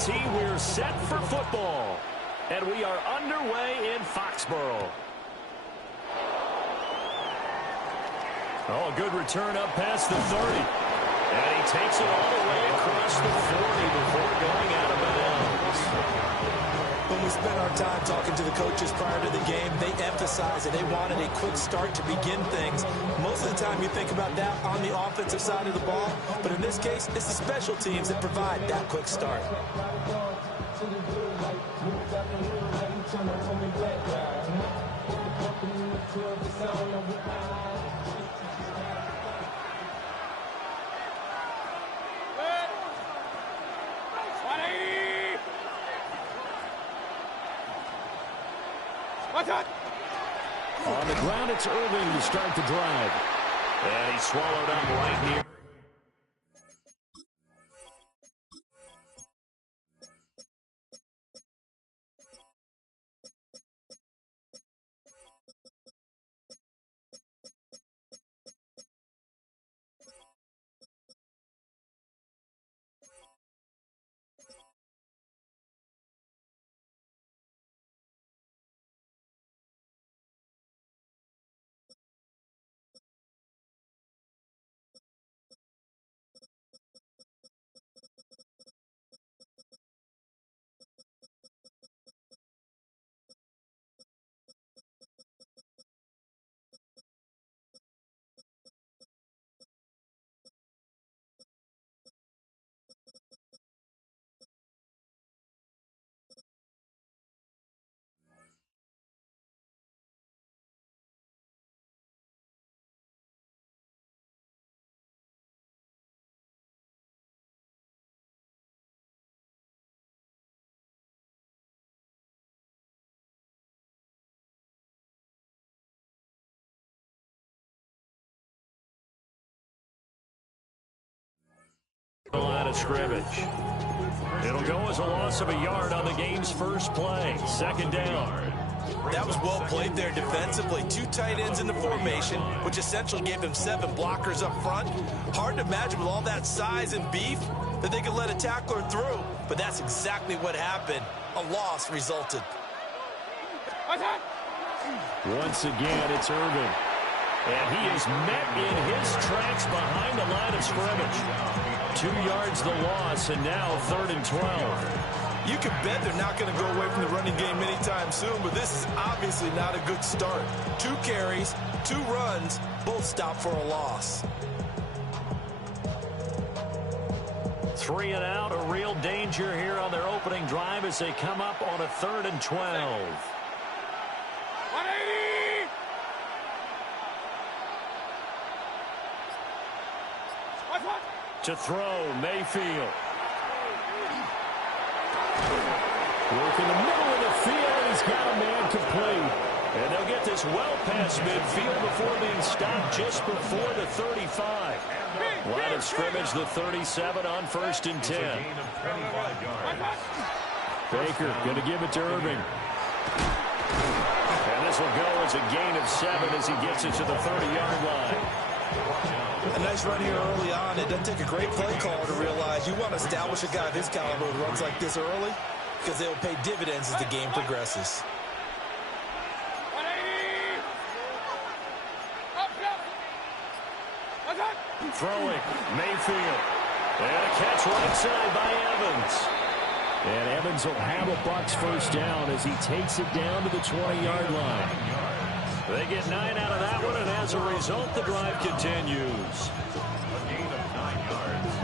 team, we're set for football. And we are underway in Foxborough. Oh, a good return up past the 30. And he takes it all the way across the 40 before going out of bounds. When we spent our time talking to the coaches prior to the game, they emphasized that they wanted a quick start to begin things. Most of the time you think about that on the offensive side of the ball, but in this case, it's the special teams that provide that quick start. On the ground, it's Irving to start the drive. And he swallowed up right near. Line of scrimmage. It'll go as a loss of a yard on the game's first play. Second down. That was well played there defensively. Two tight ends in the formation, which essentially gave them 7 blockers up front. Hard to imagine with all that size and beef that they could let a tackler through, but that's exactly what happened. A loss resulted. Once again, it's Irving. And he is met in his tracks behind the line of scrimmage. 2 yards the loss, and now 3rd and 12. You can bet they're not going to go away from the running game anytime soon, but this is obviously not a good start. 2 carries, 2 runs, both stopped for a loss. 3 and out, a real danger here on their opening drive as they come up on a 3rd and 12. To throw, Mayfield. Work in the middle of the field, and he's got a man complete. And they'll get this well past midfield before being stopped just before the 35. Line of scrimmage, the 37 on 1st and 10. Baker going to give it to Irving. And this will go as a gain of 7 as he gets it to the 30-yard line. A nice run here early on. It doesn't take a great play call to realize you want to establish a guy of his caliber who runs like this early because they'll pay dividends as the game progresses. Throwing, Mayfield. And a catch right side by Evans. And Evans will have a Bucs first down as he takes it down to the 20-yard line. They get 9 out of that one, and as a result, the drive continues. A gain of 9 yards,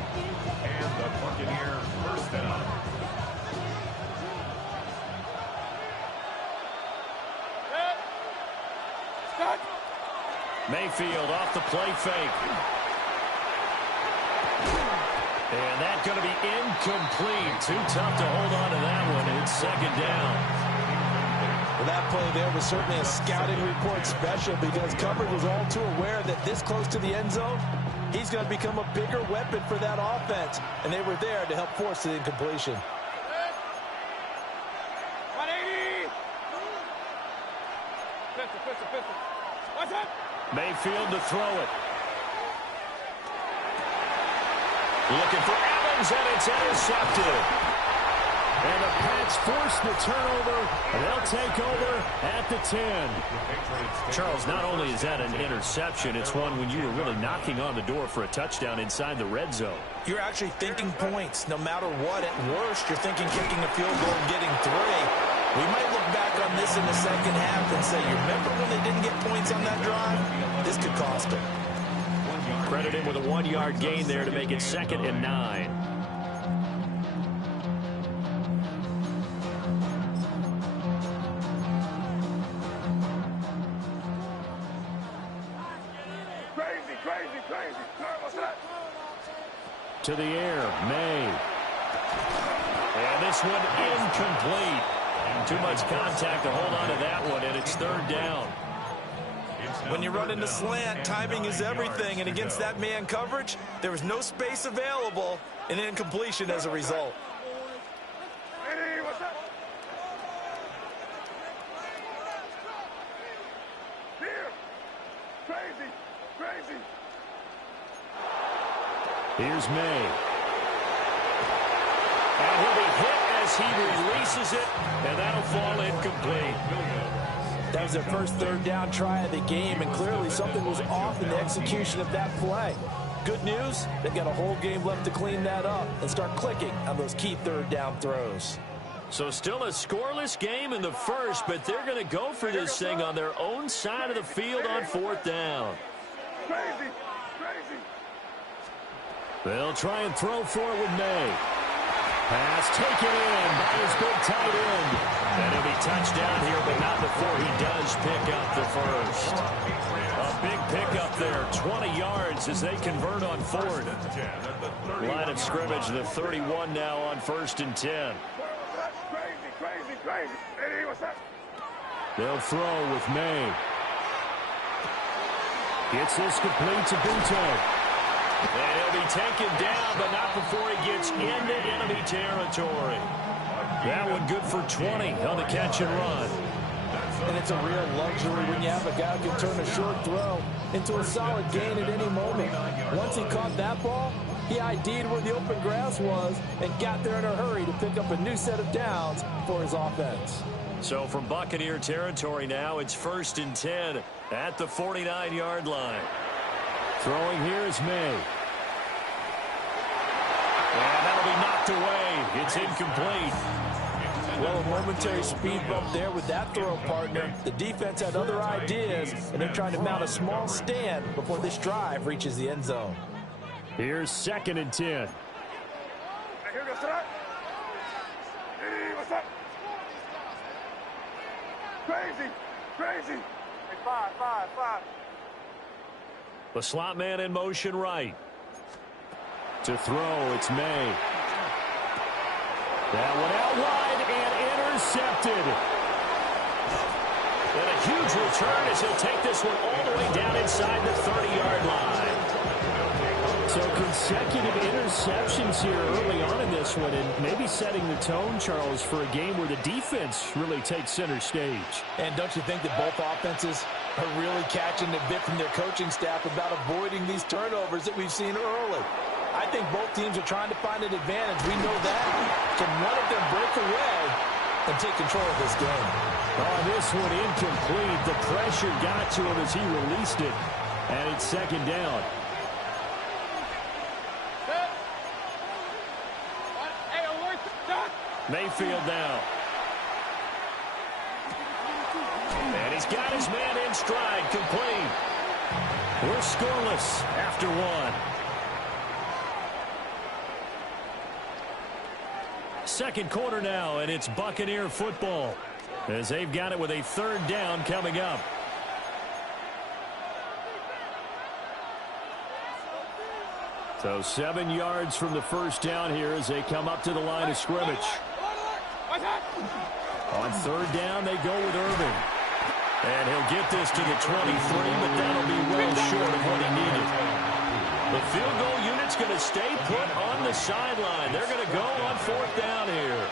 and the Buccaneer first down. Mayfield off the play fake. And that's going to be incomplete. Too tough to hold on to that one. It's 2nd down. Well, that play there was certainly a scouting report special because coverage was all too aware that this close to the end zone, he's going to become a bigger weapon for that offense. And they were there to help force the incompletion. 180! Pistol. What's up? Mayfield to throw it. Looking for Evans, and it's intercepted. And the Pats force the turnover. And they'll take over at the 10. Charles, not only is that an interception, it's one when you were really knocking on the door for a touchdown inside the red zone. You're actually thinking points. No matter what, at worst, you're thinking kicking a field goal and getting 3. We might look back on this in the second half and say, you remember when they didn't get points on that drive? This could cost them. Credit him with a 1-yard gain there to make it 2nd and 9. To the air, May. And this one incomplete. Too much contact to hold on to that one, and it's 3rd down. When you run into slant, timing is everything, and against that man coverage, there was no space available, and incompletion as a result. Here's May. And he'll be hit as he releases it, and that'll fall incomplete. That was their first 3rd down try of the game, and clearly something was off in the execution of that play. Good news, they've got a whole game left to clean that up and start clicking on those key 3rd down throws. So still a scoreless game in the first, but they're going to go for this thing on their own side of the field on 4th down. Crazy. They'll try and throw for it with May. Pass taken in by his big tight end. And he'll be touched down here, but not before he does pick up the first. A big pickup there, 20 yards as they convert on 4th. Line of scrimmage, the 31 now on 1st and 10. Crazy. They'll throw with May. Gets this complete to Butte. And he'll be taken down, but not before he gets into enemy territory. That one good for 20 on the catch and run. And it's a real luxury when you have a guy who can turn a short throw into a solid gain at any moment. Once he caught that ball, he ID'd where the open grass was and got there in a hurry to pick up a new set of downs for his offense. So from Buccaneer territory now, it's 1st and 10 at the 49-yard line. Throwing here is May. And that'll be knocked away. It's incomplete. Well, a momentary speed bump there with that throw, partner. The defense had other ideas, and they're trying to mount a small stand before this drive reaches the end zone. Here's 2nd and 10. Here goes that. Hey, what's up? Crazy. Hey, five. The slot man in motion right. To throw, it's May. That one out wide and intercepted. And a huge return as he'll take this one all the way down inside the 30-yard line. So consecutive interceptions here early on in this one, and maybe setting the tone, Charles, for a game where the defense really takes center stage. And don't you think that both offenses are really catching a bit from their coaching staff about avoiding these turnovers that we've seen early? I think both teams are trying to find an advantage. We know that. Can one of them break away and take control of this game? Oh, this one incomplete. The pressure got to him as he released it. And it's 2nd down. Mayfield now. And he's got his man in stride, complete. We're scoreless after 1. Second quarter now, and it's Buccaneer football as they've got it with a 3rd down coming up. So 7 yards from the first down here as they come up to the line of scrimmage. On 3rd down, they go with Irvin. And he'll get this to the 23, but that'll be well short of what he needed. The field goal unit's going to stay put on the sideline. They're going to go on 4th down here.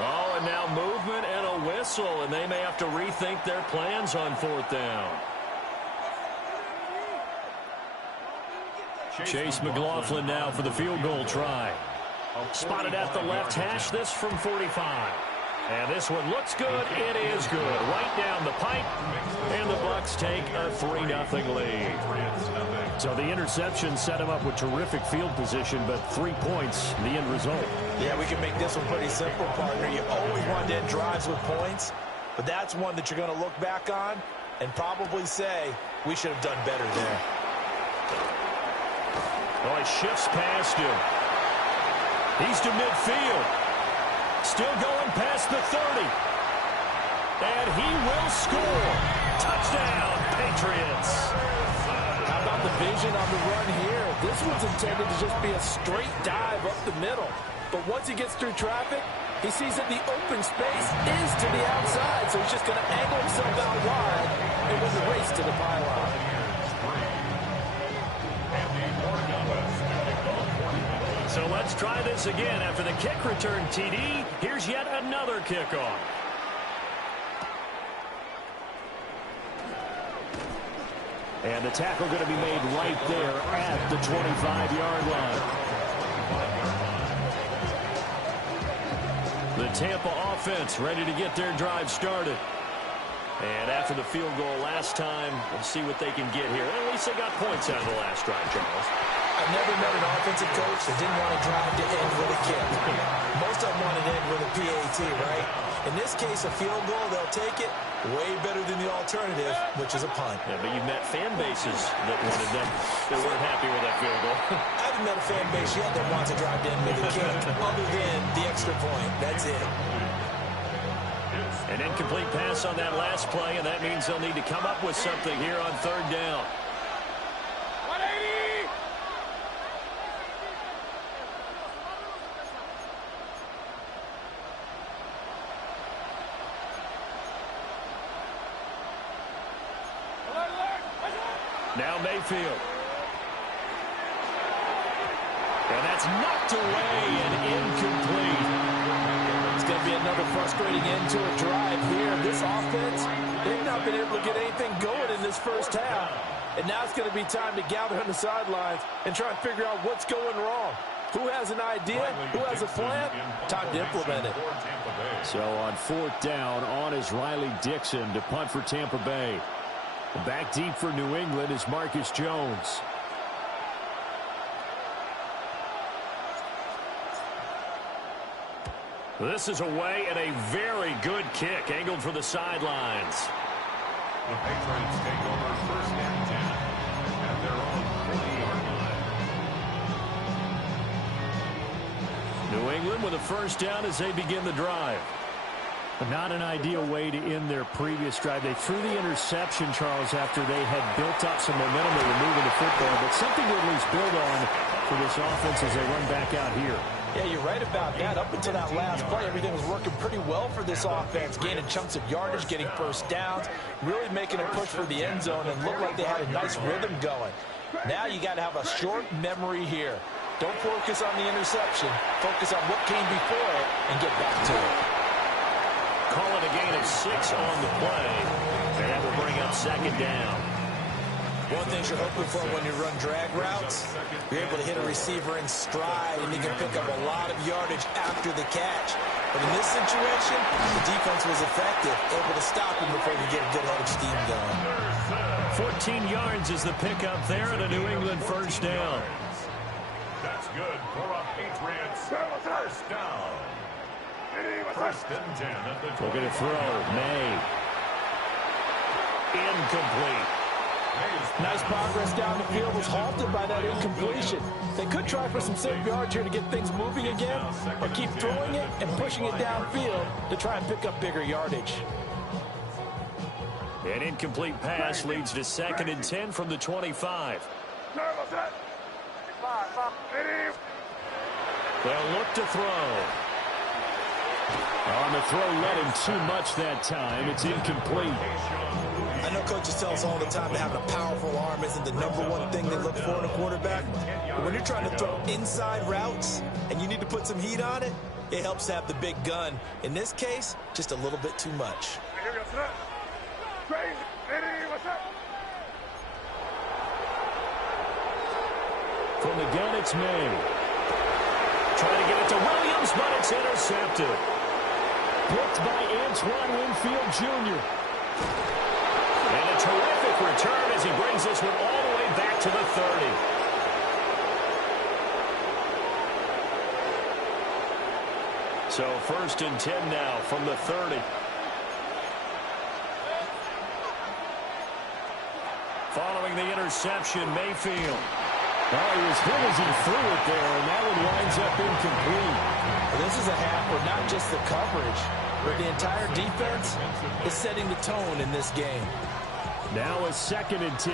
Oh, and now movement and a whistle, and they may have to rethink their plans on 4th down. Chase McLaughlin now for the field goal try. Spotted at the left hash, this from 45. And this one looks good. It is good. Right down the pipe. And the Bucs take a 3-0 lead. So the interception set him up with terrific field position, but 3 points, the end result. Yeah, we can make this one pretty simple, partner. You always want to end drives with points, but that's one that you're going to look back on and probably say, we should have done better there. Oh, he shifts past him. He's to midfield. Still going past the 30. And he will score. Touchdown, Patriots. How about the vision on the run here? This one's intended to just be a straight dive up the middle. But once he gets through traffic, he sees that the open space is to the outside. So he's just going to angle himself out wide and win the race to the pylon. So let's try this again. After the kick return TD, here's yet another kickoff. And the tackle going to be made right there at the 25-yard line. The Tampa offense ready to get their drive started. And after the field goal last time, we'll see what they can get here. At least they got points out of the last drive, Charles. I've never met an offensive coach that didn't want to drive to end with a kick. Most of them want to end with a PAT, right? In this case, a field goal, they'll take it way better than the alternative, which is a punt. Yeah, but you've met fan bases that wanted them, that weren't happy with that field goal. I haven't met a fan base yet that wants to drive to end with a kick, other than the extra point. That's it. An incomplete pass on that last play, and that means they'll need to come up with something here on third down. 180! Now Mayfield. And that's knocked away and incomplete. It's going to be another frustrating end to a drive here. This offense, they've not been able to get anything going in this first half. And now it's going to be time to gather on the sidelines and try and figure out what's going wrong. Who has an idea? Who has a plan? Time to implement it. So on fourth down, on is Riley Dixon to punt for Tampa Bay. Back deep for New England is Marcus Jones. This is away and a very good kick angled for the sidelines. The Patriots take over first and 10 at their own 40-yard line. New England with a first down as they begin the drive. Not an ideal way to end their previous drive. They threw the interception, Charles, after they had built up some momentum. They were moving the football, but something to at least build on for this offense as they run back out here. Yeah, you're right about that. Up until that last play, everything was working pretty well for this offense, gaining chunks of yardage, getting first downs, really making a push for the end zone, and looked like they had a nice rhythm going. Now you got to have a short memory here. Don't focus on the interception. Focus on what came before it and get back to it. Call it a gain of 6 on the play, and that will bring up second down. One thing you're hoping for when you run drag routes, you're able to hit a receiver in stride, and you can pick up a lot of yardage after the catch. But in this situation, the defense was effective, able to stop him before you get a good head of steam going. 14 yards is the pickup there, and a New England first down. That's good for a Patriots first down. First and 10 at the 20. Looking to throw. May. Incomplete. Nice progress down the field, was halted by that incompletion. They could try for some safe yards here to get things moving again, or keep throwing it and pushing it downfield to try and pick up bigger yardage. An incomplete pass leads to second and 10 from the 25. They'll look to throw. On the throw, led him too much that time. It's incomplete. I know coaches tell us all the time that having a powerful arm isn't the #1 thing they look for in a quarterback. But when you're trying to throw inside routes and you need to put some heat on it, it helps to have the big gun. In this case, just a little bit too much. From the gun, it's May. Trying to get it to Williams, but it's intercepted. Picked by Antoine Winfield Jr. And a terrific return as he brings this one all the way back to the 30. So 1st and 10 now from the 30. Following the interception, Mayfield. Oh, he was hit as he threw it there, and that one winds up incomplete. Well, this is a half where not just the coverage, but the entire defense is setting the tone in this game. Now a 2nd and 10.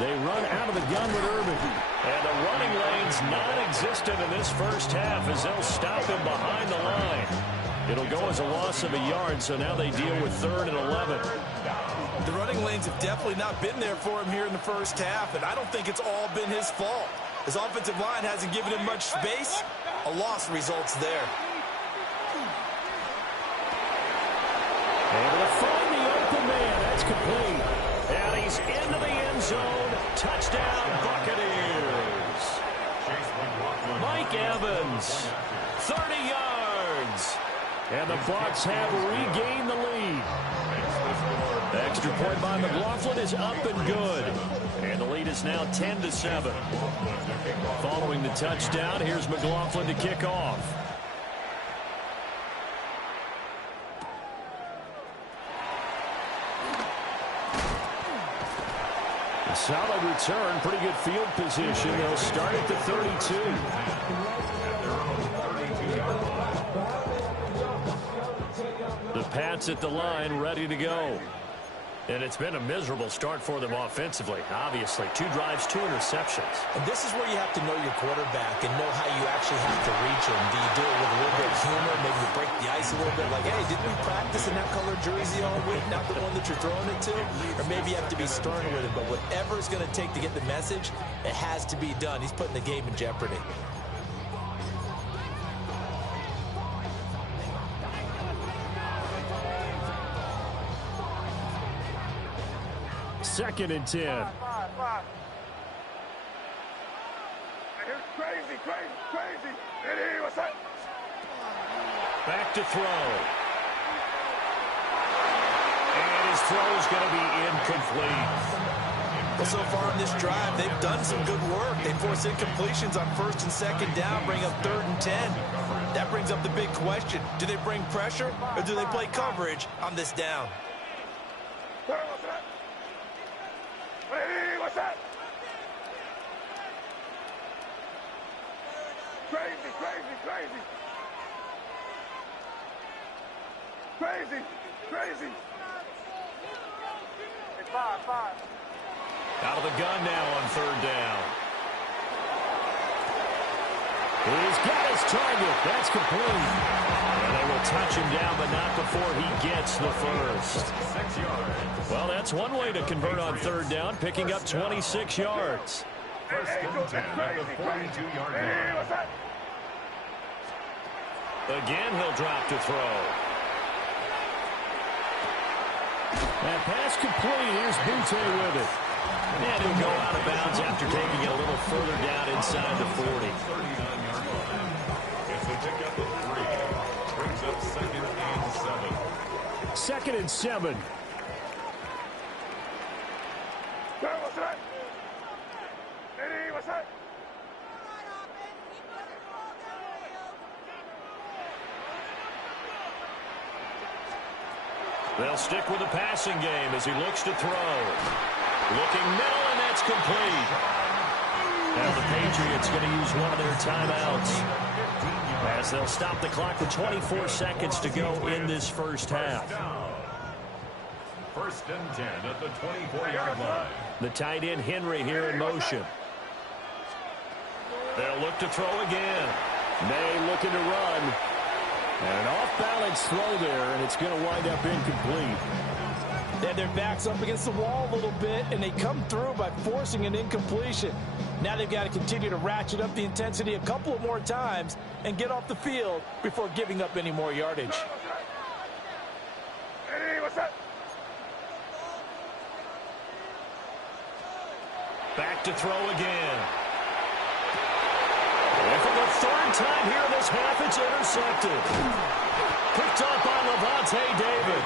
They run out of the gun with Irvin. And the running lane's non-existent in this first half as they'll stop him behind the line. It'll go as a loss of a yard, so now they deal with 3rd and 11. The running lanes have definitely not been there for him here in the first half, and I don't think it's all been his fault. His offensive line hasn't given him much space. A loss results there. Able to find the open man. That's complete. And he's into the end zone. Touchdown, Buccaneers. Mike Evans, 30 yards. And the Bucs have regained the lead. The extra point by McLaughlin is up and good. And the lead is now 10-7. Following the touchdown, here's McLaughlin to kick off. A solid return, pretty good field position. They'll start at the 32. The Pats at the line, ready to go. And it's been a miserable start for them offensively, obviously. 2 drives, 2 interceptions. And this is where you have to know your quarterback and know how you actually have to reach him. Do you do it with a little bit of humor? Maybe you break the ice a little bit like, hey, didn't we practice in that color jersey all week? Not the one that you're throwing it to? Or maybe you have to be stern with him. But whatever it's going to take to get the message, it has to be done. He's putting the game in jeopardy. 2nd and 10. Hey, here's crazy. Hey, what's that? Back to throw. And his throw is going to be incomplete. Well, so far in this drive, they've done some good work. They force incompletions on 1st and 2nd down, bring up 3rd and 10. That brings up the big question. Do they bring pressure or do they play coverage on this down? Hey, what's that? Hey, what's that? Crazy. Hey, 5. Out of the gun now on 3rd down. He's got his target. That's complete. And they will touch him down, but not before he gets the first. 6 yards. Well, that's one way to convert on 3rd down, picking up 26 yards. 1st and 10 at the 42-yard line. Hey, what's that? Again, he'll drop to throw. That pass complete. Here's Butte with it. And he'll go out of bounds after taking it a little further down inside the 40. 39-yard line. It's a pickup of 3. Brings up 2nd and 7. 2nd and 7. Hey, what's that? Hey, what's that? They'll stick with the passing game as he looks to throw. Looking middle, and that's complete. Now the Patriots going to use one of their timeouts as they'll stop the clock with 24 seconds to go in this first half. 1st and 10 at the 24-yard line. The tight end Henry here in motion. They'll look to throw again. May looking to run. And an off-balance throw there, and it's going to wind up incomplete. They their backs up against the wall a little bit, and they come through by forcing an incompletion. Now they've got to continue to ratchet up the intensity a couple of more times and get off the field before giving up any more yardage. Hey, what's that? Back to throw again. And for the third time here in this half, it's intercepted. Picked up by Levante David.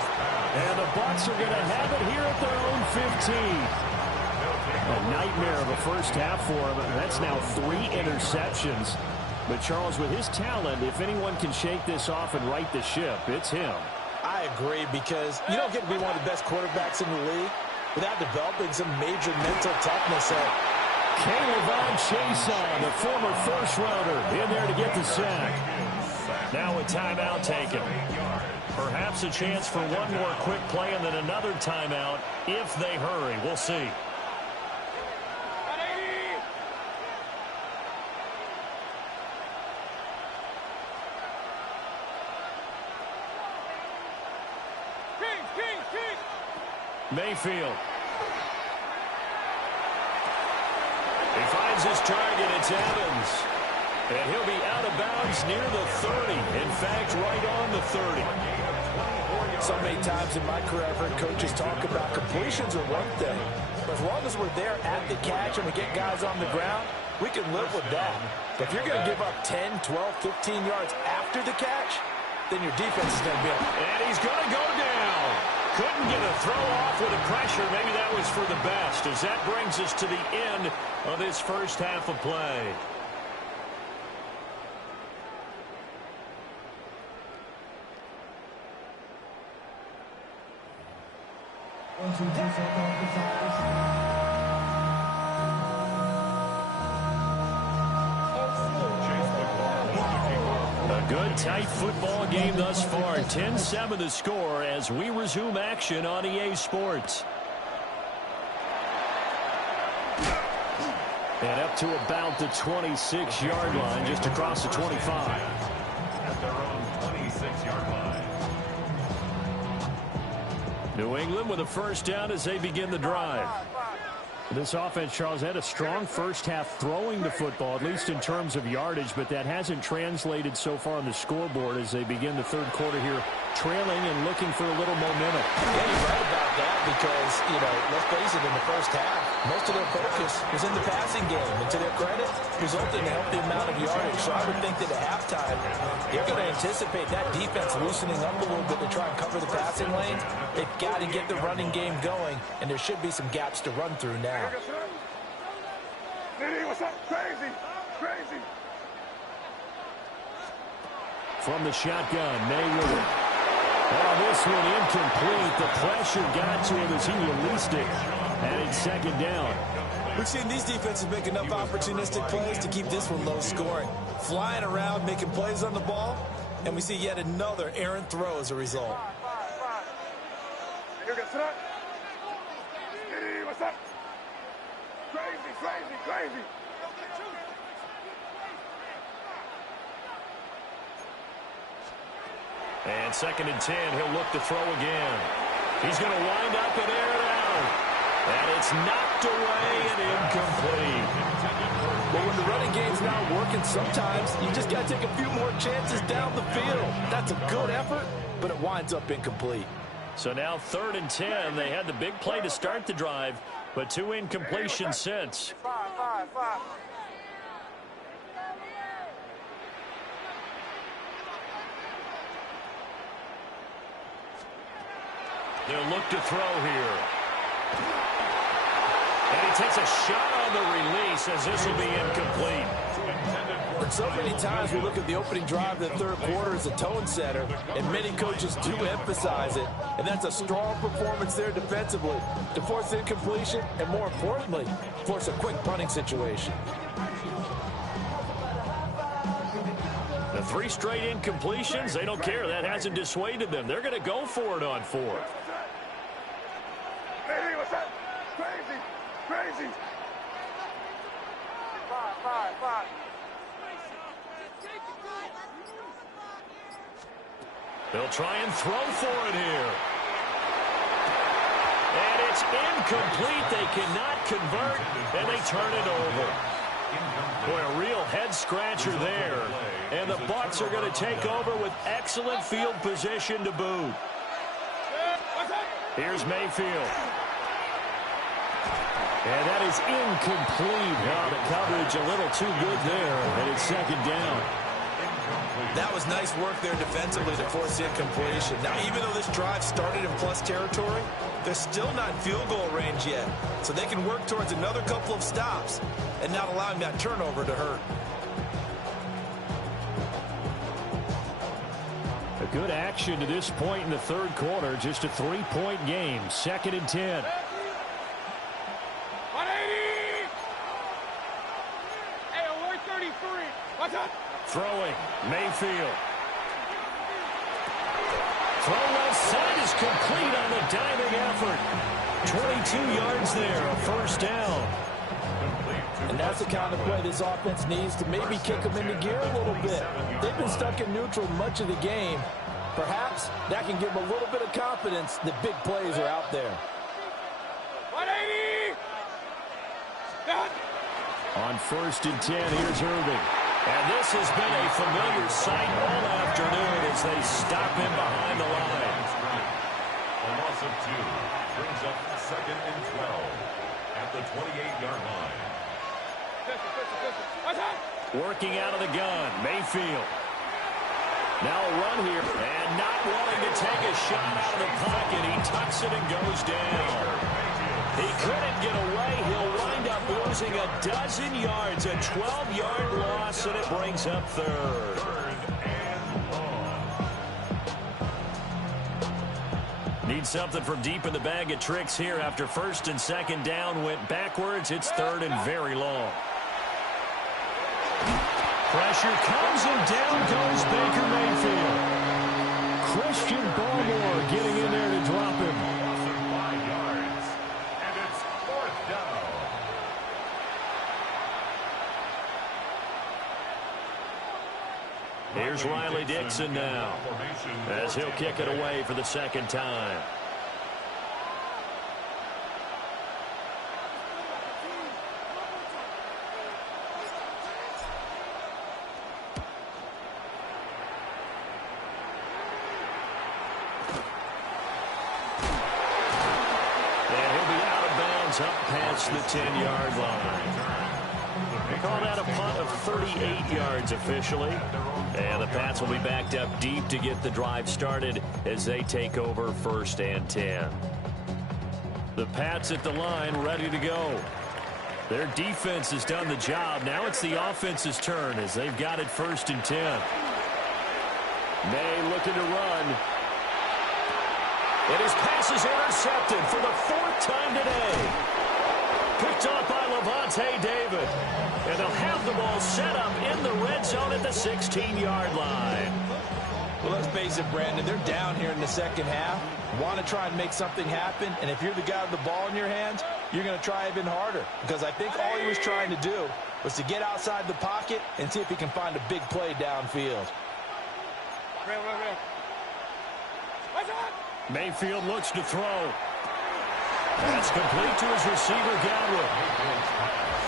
And the Bucs are going to have it here at their own 15. A nightmare of a first half for him. That's now 3 interceptions. But Charles, with his talent, if anyone can shake this off and right the ship, it's him. I agree, because you don't get to be one of the best quarterbacks in the league without developing some major mental toughness. Caleb Chason, the former first-rounder, in there to get the sack. Now a timeout taken. Perhaps a chance for one more quick play and then another timeout if they hurry. We'll see. Mayfield. He finds his target. It's Evans. And he'll be out of bounds near the 30. In fact, right on the 30. So many times in my career, I've heard coaches talk about completions are one thing. But as long as we're there at the catch and we get guys on the ground, we can live with that. But if you're going to give up 10, 12, 15 yards after the catch, then your defense is going to be up. And he's going to go down. Couldn't get a throw off with the pressure. Maybe that was for the best, as that brings us to the end of this first half of play. A good, tight football game thus far. 10-7 the score as we resume action on EA Sports. And up to about the 26-yard line, just across the 25. At their own 26-yard line. New England with a first down as they begin the drive. This offense, Charles, had a strong first half throwing the football, at least in terms of yardage, but that hasn't translated so far on the scoreboard as they begin the third quarter here, trailing and looking for a little momentum. Yeah, you're right about that because, let's face it, in the first half, most of their focus was in the passing game. And to their credit, resulted in a healthy amount of yardage. So I would think that at halftime, they're going to anticipate that defense loosening up a little bit to try and cover the passing lanes. They've got to get the running game going, and there should be some gaps to run through now. What's up? Crazy. Crazy. From the shotgun, May with it. Oh, this one incomplete. The pressure got to him as he released it. And it's second down. We've seen these defenses make enough opportunistic plays to keep this one low scoring. Flying around, making plays on the ball, and we see yet another errant throw as a result. What's up? Crazy, crazy, crazy. And 2nd and 10, he'll look to throw again. He's going to wind up and air it out. And it's knocked away and incomplete. But when the running game's not working, sometimes you just got to take a few more chances down the field. That's a good effort, but it winds up incomplete. So now 3rd and 10. They had the big play to start the drive, but 2 incompletions since. Five. They'll look to throw here. And he takes a shot on the release as this will be incomplete. And so many times we look at the opening drive of the third quarter as a tone setter, and many coaches do emphasize it. And that's a strong performance there defensively to force incompletion and, more importantly, force a quick punting situation. The 3 straight incompletions, they don't care. That hasn't dissuaded them. They're going to go for it on 4th. Hey, what's up? Crazy, crazy. Five. They'll try and throw for it here. And it's incomplete. They cannot convert, and they turn it over. Boy, a real head-scratcher there. And the Bucs are going to take over with excellent field position to boot. Here's Mayfield. And that is incomplete. Oh, the coverage a little too good there, and it's second down. That was nice work there defensively to force the incompletion. Now, even though this drive started in plus territory, they're still not in field goal range yet. So they can work towards another couple of stops and not allowing that turnover to hurt. A good action to this point in the third quarter. Just a 3-point game. 2nd and 10. 180! Hey, 133. What's up? Throwing. Mayfield. Throw left side is complete on the diving effort. 22 yards there. A first down. And that's the kind of play this offense needs to maybe kick them into gear a little bit. They've been stuck in neutral much of the game. Perhaps that can give them a little bit of confidence that big plays are out there. 180! On 1st and 10, here's Irving. And this has been a familiar sight all afternoon as they stop him behind the line. A loss of 2 brings up 2nd and 12 at the 28-yard line. Working out of the gun, Mayfield. Now a run here, and not wanting to take a shot out of the pocket. He tucks it and goes down. He couldn't get away. He'll wind up losing a dozen yards, a 12-yard loss, and it brings up 3rd. Need something from deep in the bag of tricks here after 1st and 2nd down went backwards. It's 3rd and very long. Pressure comes and down goes Baker Mayfield. Christian Barmore getting in there to drop him. 5 yards, and it's 4th down. Here's Riley Dixon now as he'll kick it away for the 2nd time. Up past the 10-yard line. They call that a punt of 38 yards officially. And the Pats will be backed up deep to get the drive started as they take over 1st and 10. The Pats at the line ready to go. Their defense has done the job. Now it's the offense's turn as they've got it 1st and 10. May looking to run. And his pass is intercepted for the 4th time today. Picked off by Levante David. And they'll have the ball set up in the red zone at the 16-yard line. Well, let's face it, Brandon, they're down here in the second half. Want to try and make something happen, and if you're the guy with the ball in your hands, you're going to try even harder. Because I think all he was trying to do was to get outside the pocket and see if he can find a big play downfield. Mayfield looks to throw. That's complete to his receiver, Godwin.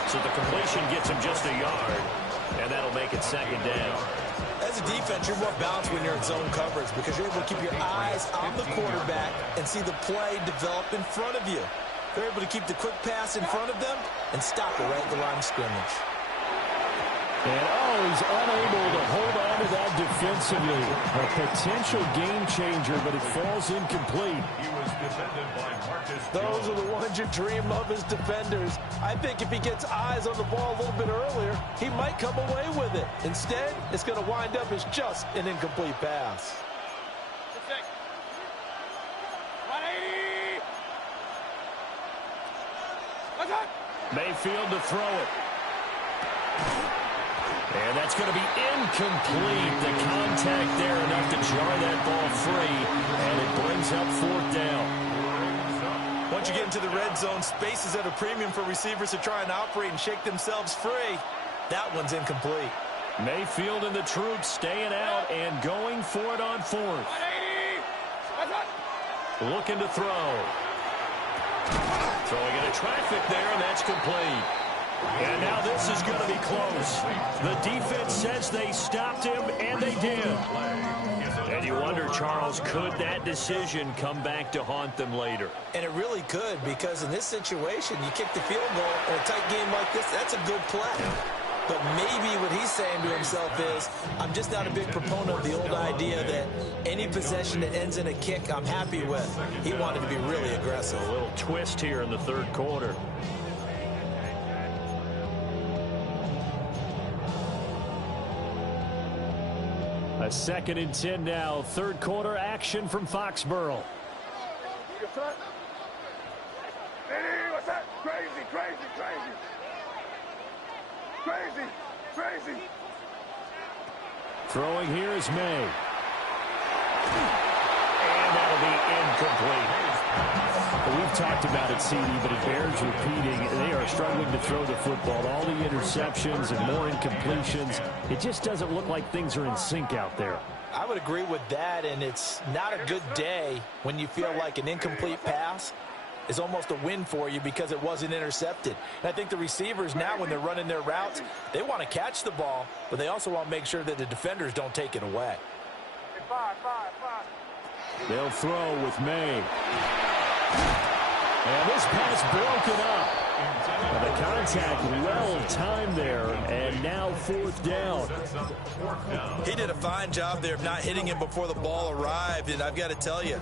So the completion gets him just a yard, and that'll make it 2nd down. As a defense, you're more balanced when you're in zone coverage because you're able to keep your eyes on the quarterback and see the play develop in front of you. They're able to keep the quick pass in front of them and stop it right at the line of scrimmage. And he's unable to hold on to that defensively. A potential game changer, but it falls incomplete. He was defended by Marcus Those Jones. are the ones you dream of as defenders. I think if he gets eyes on the ball a little bit earlier, he might come away with it. Instead, it's going to wind up as just an incomplete pass. 180! Mayfield to throw it. And that's going to be incomplete. The contact there enough to jar that ball free, and it brings up 4th down. Once you get into the red zone, space is at a premium for receivers to try and operate and shake themselves free. That one's incomplete. Mayfield and the troops staying out and going for it on 4th. Looking to throw. Throwing into traffic there, and that's complete. And now this is going to be close. The defense says they stopped him, and they did. And you wonder, Charles, could that decision come back to haunt them later? And it really could, because in this situation, you kick the field goal in a tight game like this, that's a good play. But maybe what he's saying to himself is, I'm just not a big proponent of the old idea that any possession that ends in a kick I'm happy with. He wanted to be really aggressive. A little twist here in the third quarter. A 2nd and 10 now. Third quarter action from Foxborough. Hey, what's that? Crazy, crazy, crazy. Crazy, crazy. Throwing here is May. And that'll be incomplete. We've talked about it, CD, but it bears repeating. They are struggling to throw the football. All the interceptions and more incompletions. It just doesn't look like things are in sync out there. I would agree with that, and it's not a good day when you feel like an incomplete pass is almost a win for you because it wasn't intercepted. And I think the receivers now, when they're running their routes, they want to catch the ball, but they also want to make sure that the defenders don't take it away. They'll throw with May. And this pass broken up. And the contact well timed there, and now 4th down. He did a fine job there of not hitting him before the ball arrived, and I've got to tell you,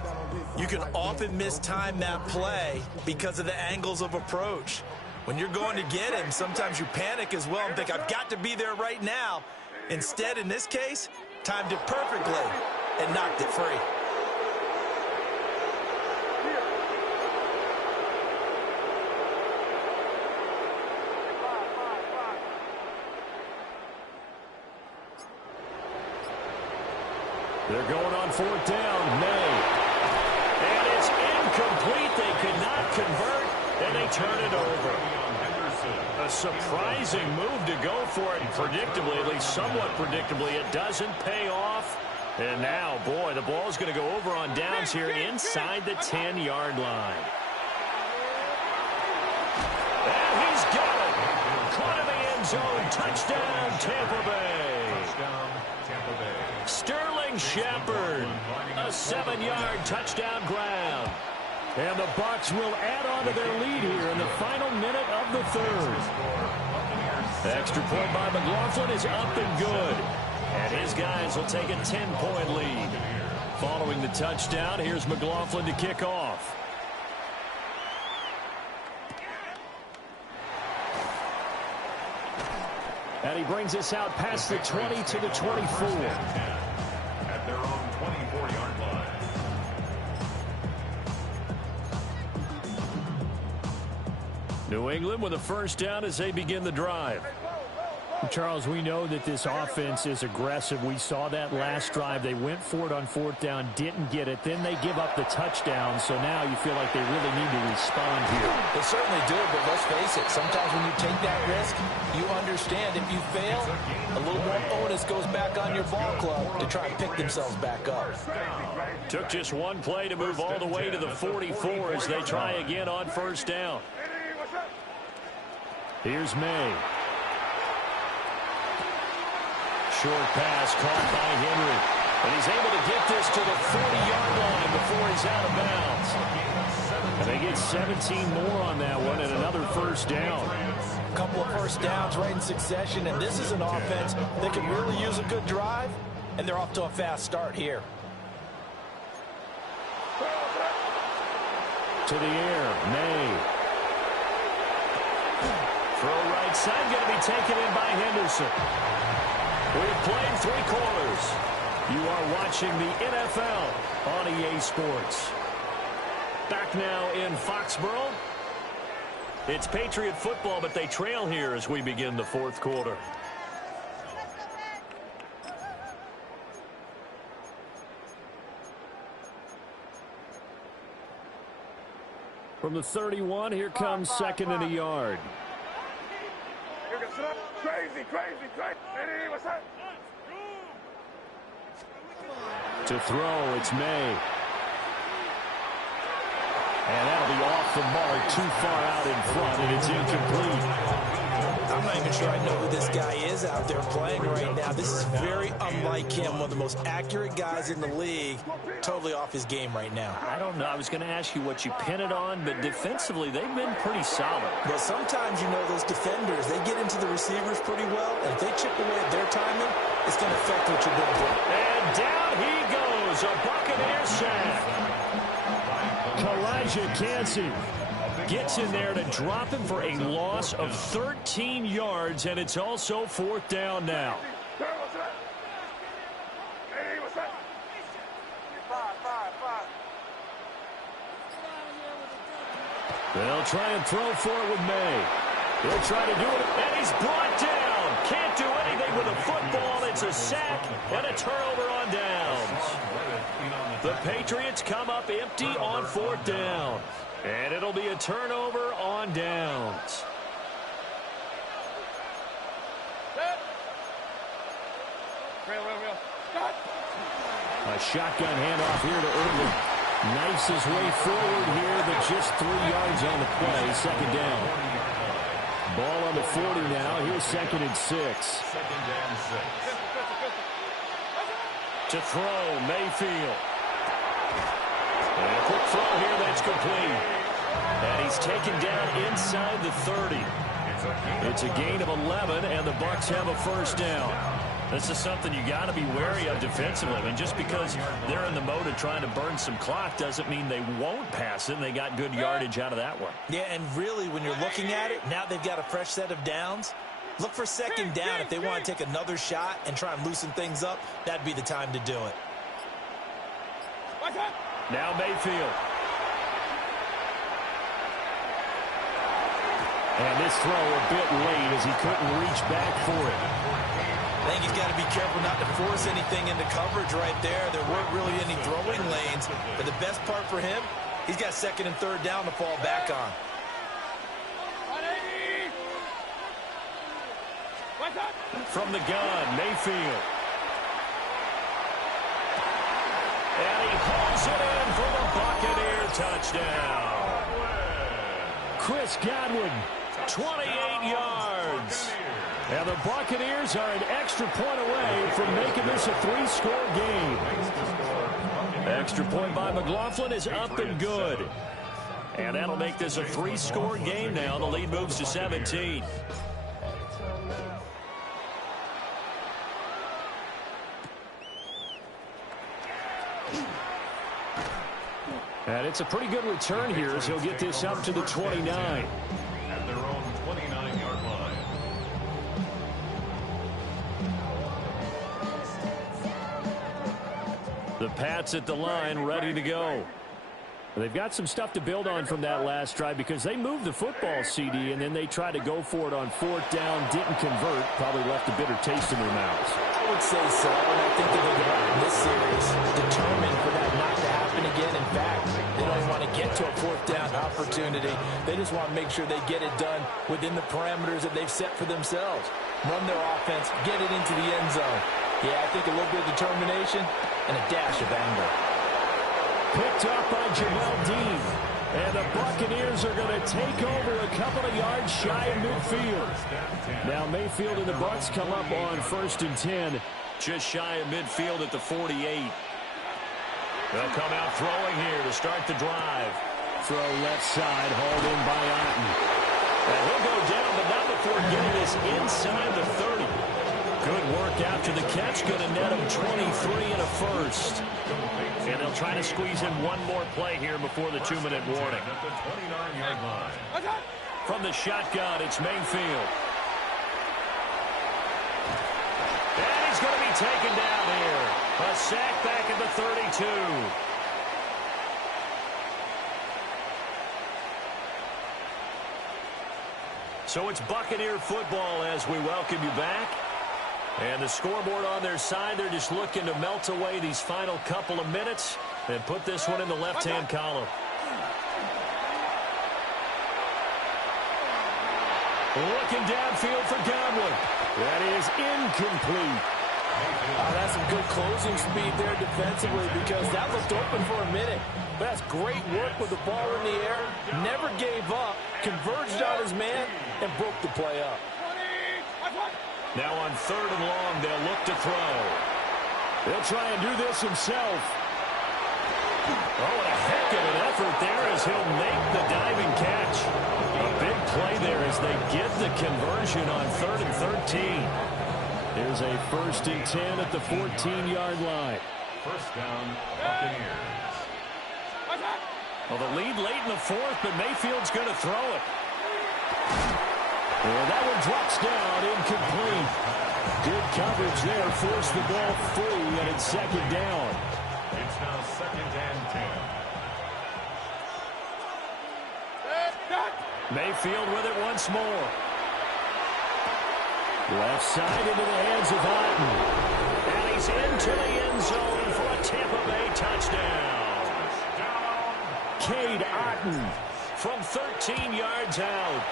you can often mistime that play because of the angles of approach. When you're going to get him, sometimes you panic as well and think, I've got to be there right now. Instead, in this case, timed it perfectly and knocked it free. They're going on 4th down. May. And it's incomplete. They could not convert, and they turn it over. A surprising move to go for it. Predictably, at least somewhat predictably, it doesn't pay off. And now, boy, the ball's going to go over on downs here inside the 10-yard line. And he's got it. Caught in the end zone. Touchdown, Tampa Bay. Touchdown, Tampa Bay. Sterling Shepard, a 7-yard touchdown grab. And the Bucs will add on to their lead here in the final minute of the third. The extra point by McLaughlin is up and good. And his guys will take a 10-point lead. Following the touchdown, here's McLaughlin to kick off. And he brings us out past the 20 to the 24. At their own 24-yard line. New England with a first down as they begin the drive. Charles, we know that this offense is aggressive. We saw that last drive. They went for it on 4th down, didn't get it. Then they give up the touchdown. So now you feel like they really need to respond here. They certainly do, but let's face it. Sometimes when you take that risk, you understand if you fail, a little more onus goes back on your ball club to try and pick themselves back up. Took just one play to move all the way to the 44 as they try again on 1st down. Here's May. Short pass caught by Henry. And he's able to get this to the 40-yard line before he's out of bounds. And they get 17 more on that one and another first down. A couple of first downs right in succession, and this is an offense that can really use a good drive, and they're off to a fast start here. To the air, May. Throw right side, going to be taken in by Henderson. We've played 3 quarters. You are watching the NFL on EA Sports. Back now in Foxborough. It's Patriot football, but they trail here as we begin the 4th quarter. From the 31, here comes 2nd and a yard. Crazy, crazy, crazy. Hey, what's that? To throw, it's May. And that'll be off the mark, too far out in front, and it's incomplete. I'm not even sure I know who this guy is out there playing right now. This is very unlike him, one of the most accurate guys in the league. Totally off his game right now. I don't know. I was going to ask you what you pin it on, but defensively, they've been pretty solid. Well, sometimes, you know, those defenders, they get into the receivers pretty well, and if they chip away at their timing, it's going to affect what you're going to do. And down he goes, a Buccaneer sack. Kalijah Kancey gets in there to drop him for a loss of 13 yards, and it's also 4th down now. They'll try and throw for it with May. He'll try to do it, and he's brought down. Can't do anything with a football. It's a sack and a turnover on downs. The Patriots come up empty on 4th down. And it'll be a turnover on downs. A shotgun handoff here to Irvin. Knifes his way forward here, but just 3 yards on the play. 2nd down. Ball on the 40 now. Here's 2nd and 6. 2nd and 6. To throw, Mayfield. And a quick throw here that's complete. And he's taken down inside the 30. It's a gain of 11, and the Bucs have a 1st down. This is something you got to be wary of defensively. I mean, just because they're in the mode of trying to burn some clock doesn't mean they won't pass it, and they got good yardage out of that one. Yeah, and really, when you're looking at it, now they've got a fresh set of downs. Look for 2nd down. If they want to take another shot and try and loosen things up, that'd be the time to do it. Now Mayfield. And this throw a bit late as he couldn't reach back for it. I think he's got to be careful not to force anything into coverage right there. There weren't really any throwing lanes. But the best part for him, he's got 2nd and 3rd down to fall back on. From the gun, Mayfield. And he hauls it in for the Buccaneer touchdown. Chris Godwin, 28 yards. And the Buccaneers are an extra point away from making this a 3-score game. Extra point by McLaughlin is up and good. And that'll make this a 3-score game now. The lead moves to 17. And it's a pretty good return here as he'll get this up to the 29. At their own 29-yard line. The Pats at the line, ready to go. They've got some stuff to build on from that last drive because they moved the football, CD, and then they tried to go for it on 4th down, didn't convert, probably left a bitter taste in their mouths. I would say so, and I think they're going to go out in this series determined for that not to happen again. In fact, they don't even want to get to a 4th down opportunity. They just want to make sure they get it done within the parameters that they've set for themselves. Run their offense, get it into the end zone. Yeah, I think a little bit of determination and a dash of anger. Picked up by Jamel Dean. And the Buccaneers are going to take over a couple of yards shy of midfield. Now Mayfield and the Bucs come up on 1st and 10. Just shy of midfield at the 48. They'll come out throwing here to start the drive. Throw left side, hauled in by Otten. And he'll go down, but not before getting this inside the 30. Good work after the catch. Going to net him 23 and a 1st. And they'll try to squeeze in one more play here before the 2-minute warning. At the 29-yard line. From the shotgun, it's Mayfield. And he's going to be taken down here. A sack back at the 32. So it's Buccaneer football as we welcome you back. And the scoreboard on their side, they're just looking to melt away these final couple of minutes and put this one in the left-hand column. Looking downfield for Godwin. That is incomplete. That's some good closing speed there defensively because that looked open for a minute. But that's great work with the ball in the air. Never gave up, converged on his man, and broke the play up. Now on 3rd and long, they'll look to throw. He'll try and do this himself. Oh, what a heck of an effort there as he'll make the diving catch. A big play there as they get the conversion on 3rd and 13. Here's a 1st and 10 at the 14-yard line. First down, Buccaneers. Well, the lead late in the 4th, but Mayfield's going to throw it. And that one drops down, incomplete. Good coverage there, forced the ball free, and it's 2nd down. It's now 2nd and 10. Mayfield with it once more. Left side into the hands of Otten. And he's into the end zone for a Tampa Bay touchdown. Cade Otten from 13 yards out.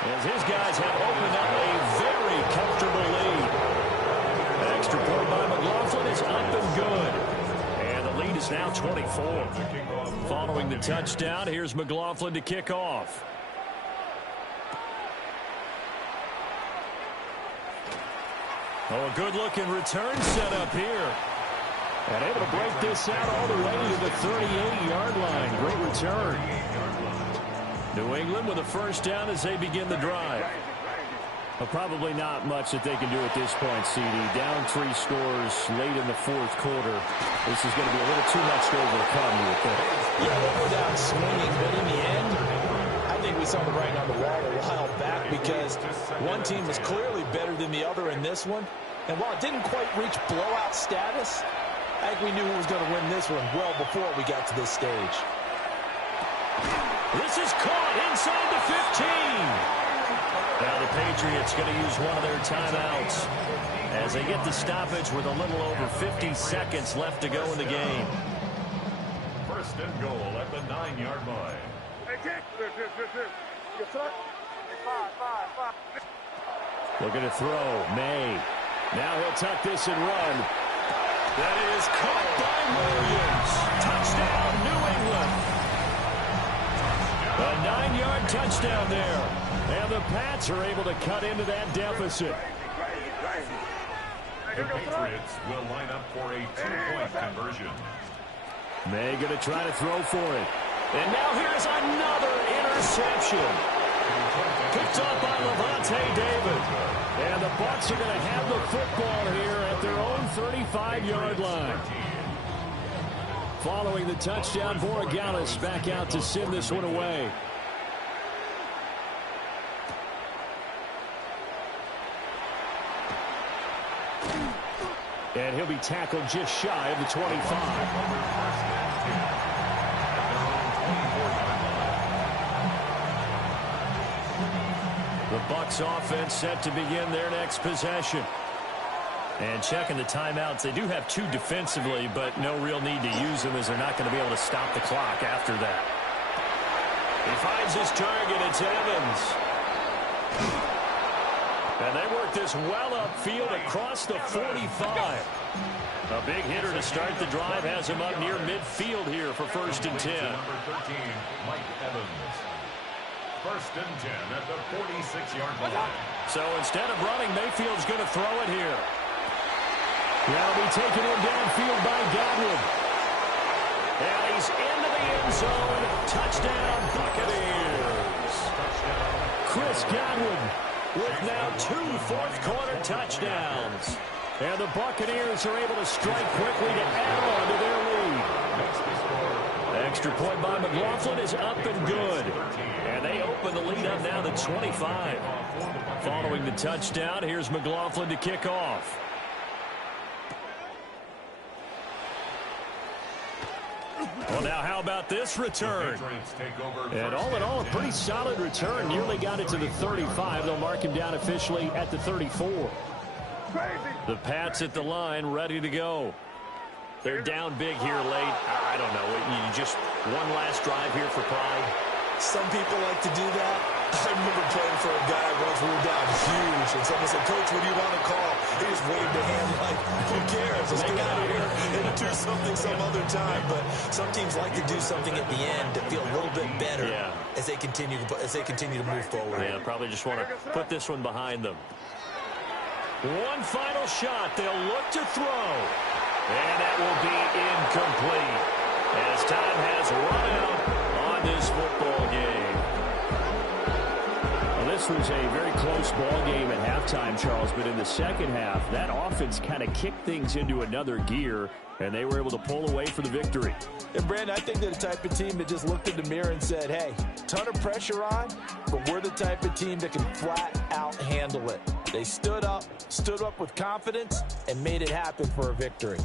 As his guys have opened up a very comfortable lead. Extra point by McLaughlin is up and good. And the lead is now 24. Following the touchdown, here's McLaughlin to kick off. Oh, a good-looking return set up here. And able to break this out all the way to the 38-yard line. Great return. New England with a 1st down as they begin the drive. Well, probably not much that they can do at this point, CD. Down 3 scores late in the 4th quarter. This is going to be a little too much to overcome, you would think. Yeah, they'll go down swinging, but in the end, I think we saw the writing on the wall a while back because one team was clearly better than the other in this one. And while it didn't quite reach blowout status, I think we knew who was going to win this one well before we got to this stage. This is caught inside the 15. Now the Patriots going to use one of their timeouts as they get the stoppage with a little over 50 seconds left to go in the game. 1st and goal at the 9-yard line. Looking to throw. May. Now he'll tuck this and run. That is caught by Williams. Touchdown, New England. A 9-yard touchdown there. And the Pats are able to cut into that deficit. The Patriots will line up for a 2-point conversion. May going to try to throw for it. And now here's another interception. Picked off by Levante David. And the Bucs are going to have the football here at their own 35-yard line. Following the touchdown, Borregales back out to send this one away. And he'll be tackled just shy of the 25. The Bucs offense set to begin their next possession. And checking the timeouts, they do have 2 defensively, but no real need to use them as they're not going to be able to stop the clock after that. He finds his target. It's Evans. And they work this well upfield across the 45. A big hitter to start the drive has him up near midfield here for 1st and 10. Number 13, Mike Evans. 1st and 10 at the 46-yard line. So instead of running, Mayfield's going to throw it here. That'll be taken in downfield by Godwin. And he's into the end zone. Touchdown, Buccaneers. Chris Godwin with now 2 fourth-quarter touchdowns. And the Buccaneers are able to strike quickly to add on to their lead. Extra point by McLaughlin is up and good. And they open the lead up now to 25. Following the touchdown, here's McLaughlin to kick off. Well, now how about this return? And all in all, a pretty solid return. Nearly got it to the 35. They'll mark him down officially at the 34. The Pats at the line, ready to go. They're down big here late. I don't know. You just one last drive here for pride. Some people like to do that. I remember playing for a guy once. We were down huge, and someone said, "Coach, what do you want to call?" He just waved a hand like, "Who cares? Let's get out of here and do something some other time." But some teams like to do something at the end to feel a little bit better as they continue to move forward. Yeah, probably just want to put this one behind them. One final shot. They'll look to throw. And that will be incomplete as time has run out on this football game. Well, this was a very close ball game at halftime, Charles, but in the second half, that offense kind of kicked things into another gear, and they were able to pull away for the victory. And, Brandon, I think they're the type of team that just looked in the mirror and said, hey, ton of pressure on, but we're the type of team that can flat out handle it. They stood up with confidence, and made it happen for a victory.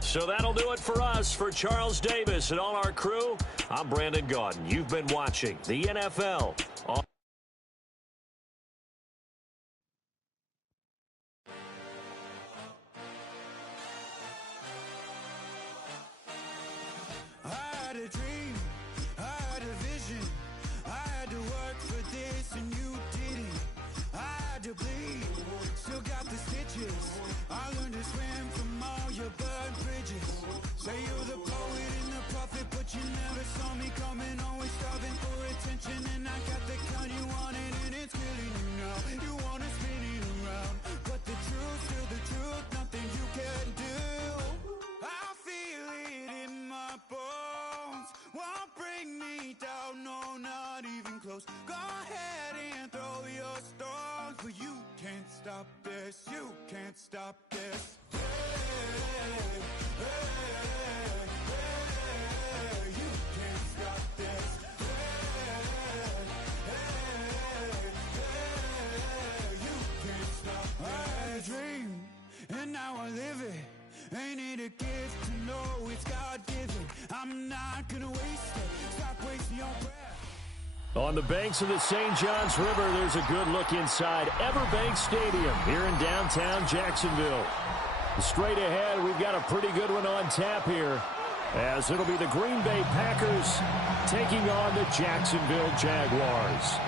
So that'll do it for us. For Charles Davis and all our crew, I'm Brandon Gaudin. You've been watching the NFL on Say you're the poet and the prophet, but you never saw me coming. Always starving for attention, and I got the kind you wanted, and it's killing you now. You wanna spin it around, but the truth's still the truth. Nothing you can do. I feel it in my bones. Won't bring me down, no, not even close. Go ahead and throw your stones, but you can't stop this. You can't stop this. Hey, hey. Dream, and now I live it. Ain't it a gift to know it's God-given? I'm not gonna waste it. Stop wasting your breath. On the banks of the St. Johns River, there's a good look inside Everbank Stadium here in downtown Jacksonville. Straight ahead, we've got a pretty good one on tap here, as it'll be the Green Bay Packers taking on the Jacksonville Jaguars.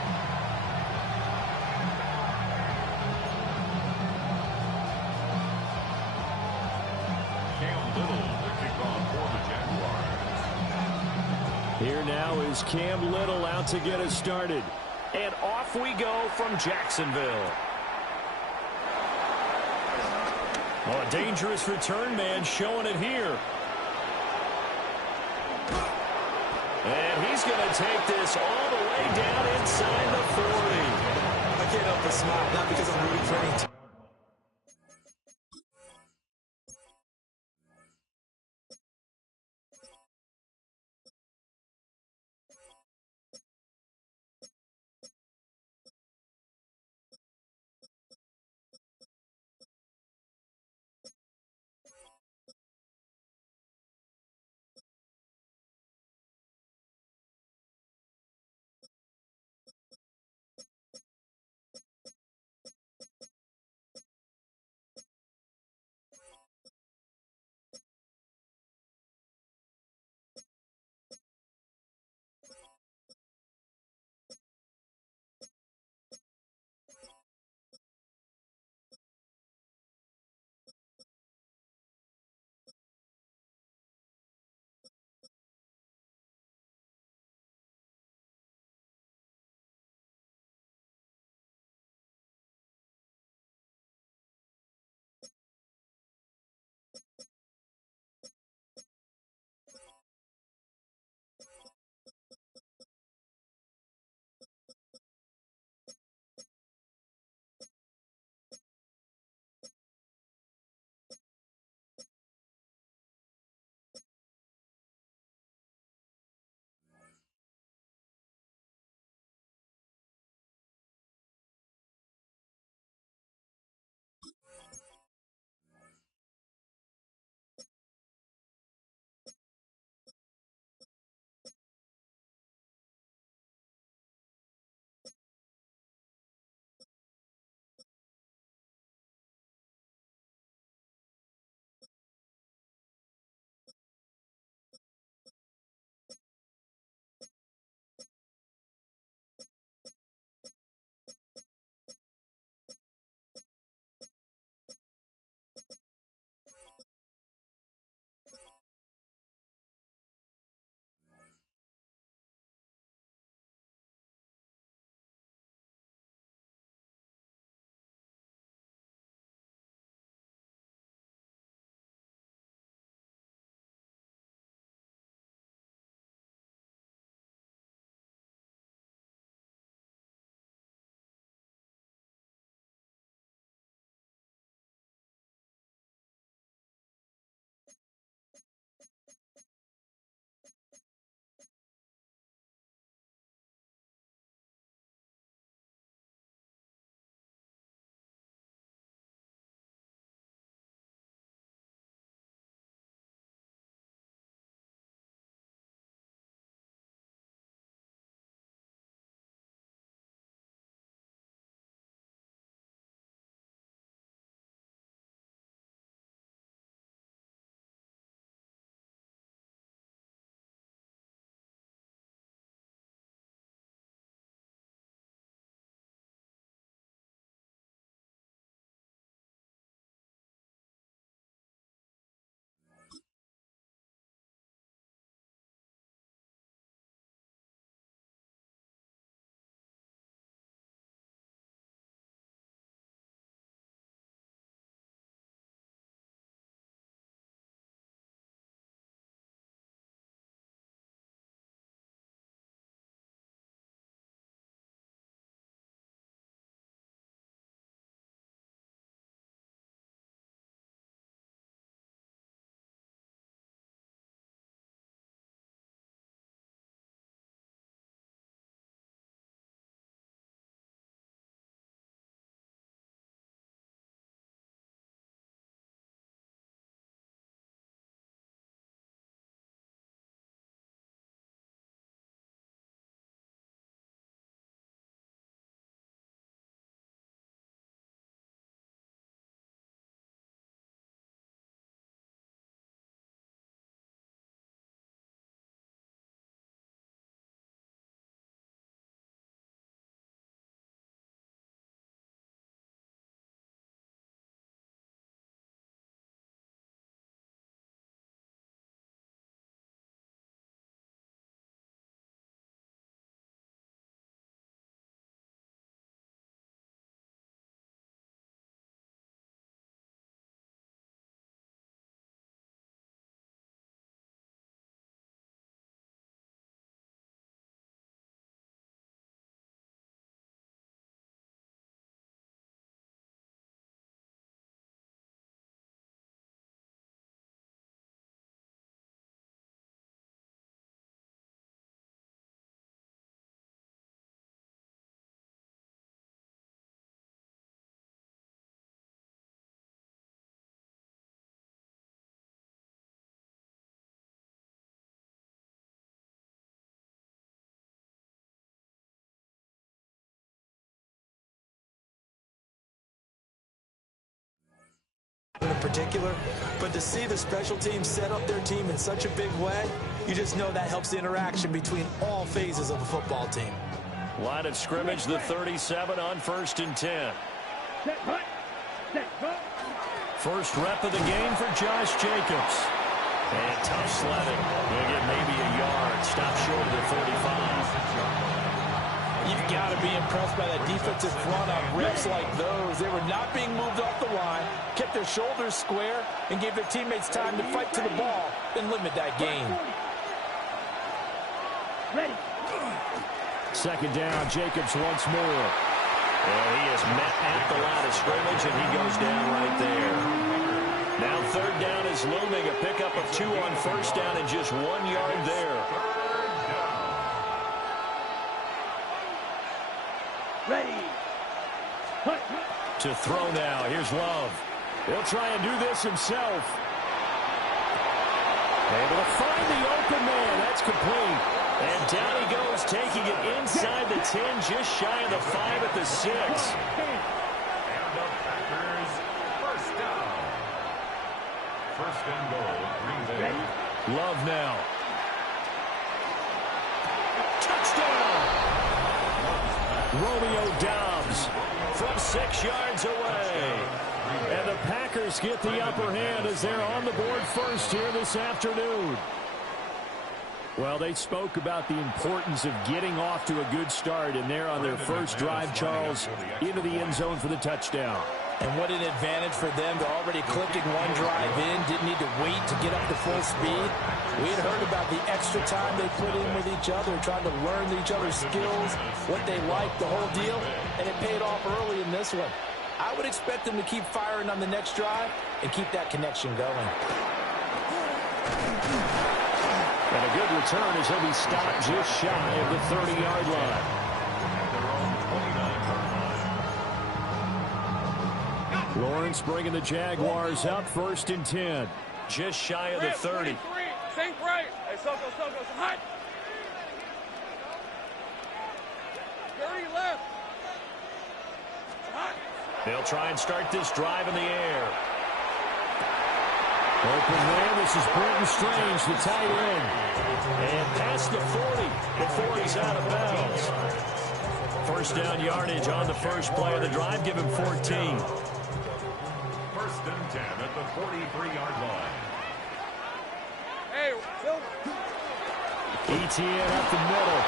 Here now is Cam Little out to get us started. And off we go from Jacksonville. Oh, a dangerous return man showing it here. And he's going to take this all the way down inside the 40. I can't help but smile, not because I'm rooting for any team. particular, but to see the special teams set up their team in such a big way, you just know that helps the interaction between all phases of the football team. Line of scrimmage, the 37 on 1st and 10. First rep of the game for Josh Jacobs. And tough sledding. He'll get maybe a yard. Stop short of the 35. You've got to be impressed by that defensive front on rips like those. They were not being moved off the line, kept their shoulders square, and gave their teammates time to fight to the ball and limit that gain. Ready. Second down, Jacobs once more. And he is met at the line of scrimmage, and he goes down right there. Now 3rd down is looming. A pickup of 2 on 1st down and just 1 yard there. Ready. To throw now. Here's Love. He'll try and do this himself. Able to find the open man. That's complete. And down he goes, taking it inside the 10, just shy of the 5 at the 6. And the Packers, 1st down. 1st and goal, Green Bay. Love now. Touchdown! Romeo Doubs from 6 yards away. And the Packers get the upper hand as they're on the board first here this afternoon. Well, they spoke about the importance of getting off to a good start, and they're on their first drive, Charles, into the end zone for the touchdown. And what an advantage for them. They're already clicking one drive in, didn't need to wait to get up to full speed. We had heard about the extra time they put in with each other, trying to learn each other's skills, what they like, the whole deal, and it paid off early in this one. I would expect them to keep firing on the next drive and keep that connection going. And a good return as he'll be stopped just shy of the 30-yard line. Lawrence bringing the Jaguars up 1st and 10. Just shy of the 30. Sink right. Hey, Soko, hot. 30 left. Hot. They'll try and start this drive in the air. Open man, this is Brenton Strange, the tight end. And past the 40 before he's out of bounds. 1st down yardage on the first play of the drive. Give him 14. 1st and 10 at the 43-yard line. Hey, Silver. ETN up the middle.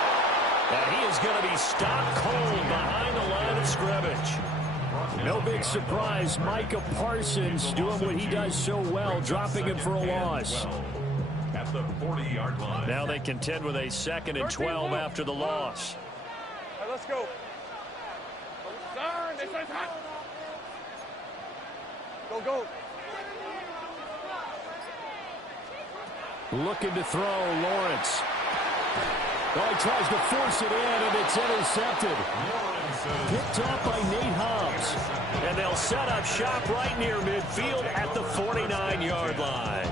And he is going to be stopped cold behind the line of scrimmage. No big surprise. Micah Parsons doing what he does so well, dropping him for a loss. At the 40-yard line. Now they contend with a 2nd and 12 after the loss. All right, let's go. They say hot. Go. Looking to throw, Lawrence. Oh, he tries to force it in, and it's intercepted. Picked off by Nate Hobbs. And they'll set up shop right near midfield at the 49-yard line.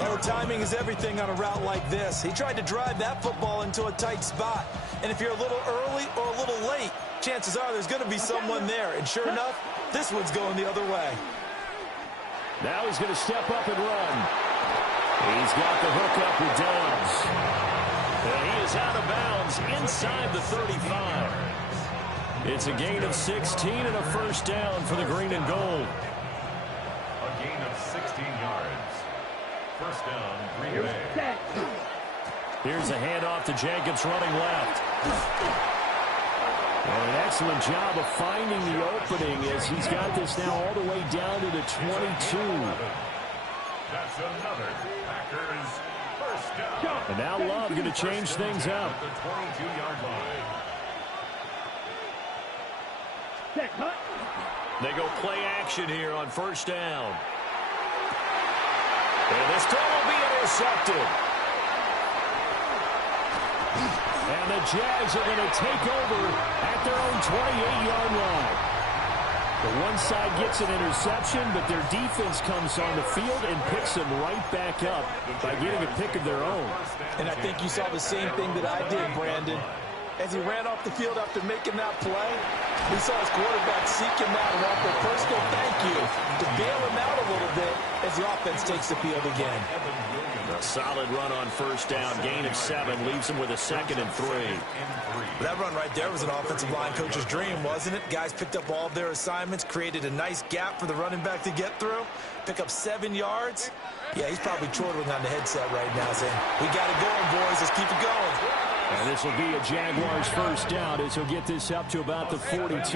Oh, timing is everything on a route like this. He tried to drive that football into a tight spot. And if you're a little early or a little late, chances are there's going to be someone there. And sure enough, this one's going the other way. Now he's going to step up and run. He's got the hook up with Doubs. And he is out of bounds inside the 35. It's a gain of 16 and a 1st down for the green and gold. A gain of 16 yards. 1st down, Green Bay. Here's a handoff to Jacobs running left. And an excellent job of finding the opening as he's got this now all the way down to the 22. That's another Packers 1st down. And now Love going to change things up. At the 22-yard line. They go play action here on 1st down. And this throw will be intercepted. And the Jags are going to take over at their own 28-yard line. The one side gets an interception, but their defense comes on the field and picks them right back up by getting a pick of their own. And I think you saw the same thing that I did, Brandon. as he ran off the field after making that play. We saw his quarterback seek him out and offer a personal thank you to bail him out a little bit as the offense takes the field again. A solid run on first down. Gain of 7 leaves him with a 2nd and 3. That run right there was an offensive line coach's dream, wasn't it? Guys picked up all of their assignments, created a nice gap for the running back to get through, pick up 7 yards. Yeah, he's probably chortling on the headset right now saying, we got it going, boys. Let's keep it going. And this will be a Jaguars first down as he'll get this up to about the 42. And the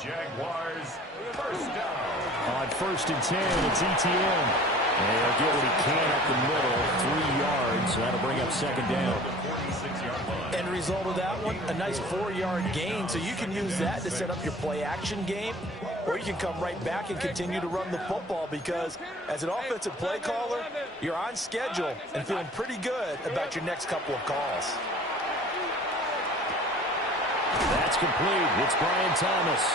Jaguars first down. On 1st and 10, it's ETN. And he'll get what he can up the middle, 3 yards. That'll bring up 2nd down. End result of that one, a nice 4-yard gain. So you can use that to set up your play-action game, or you can come right back and continue to run the football because as an offensive play caller, you're on schedule and feeling pretty good about your next couple of calls. That's complete. It's Brian Thomas.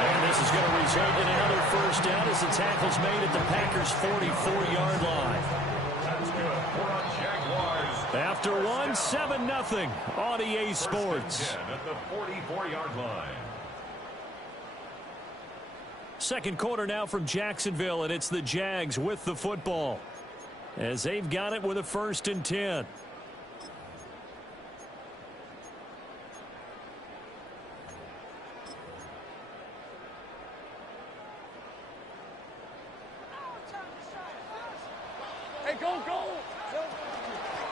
And this is going to result in another first down as the tackle's made at the Packers' 44-yard line. That's good for our Jaguars. After one, 7-0 on EA Sports. At the 44-yard line. Second quarter now from Jacksonville, and it's the Jags with the football as they've got it with a 1st and 10.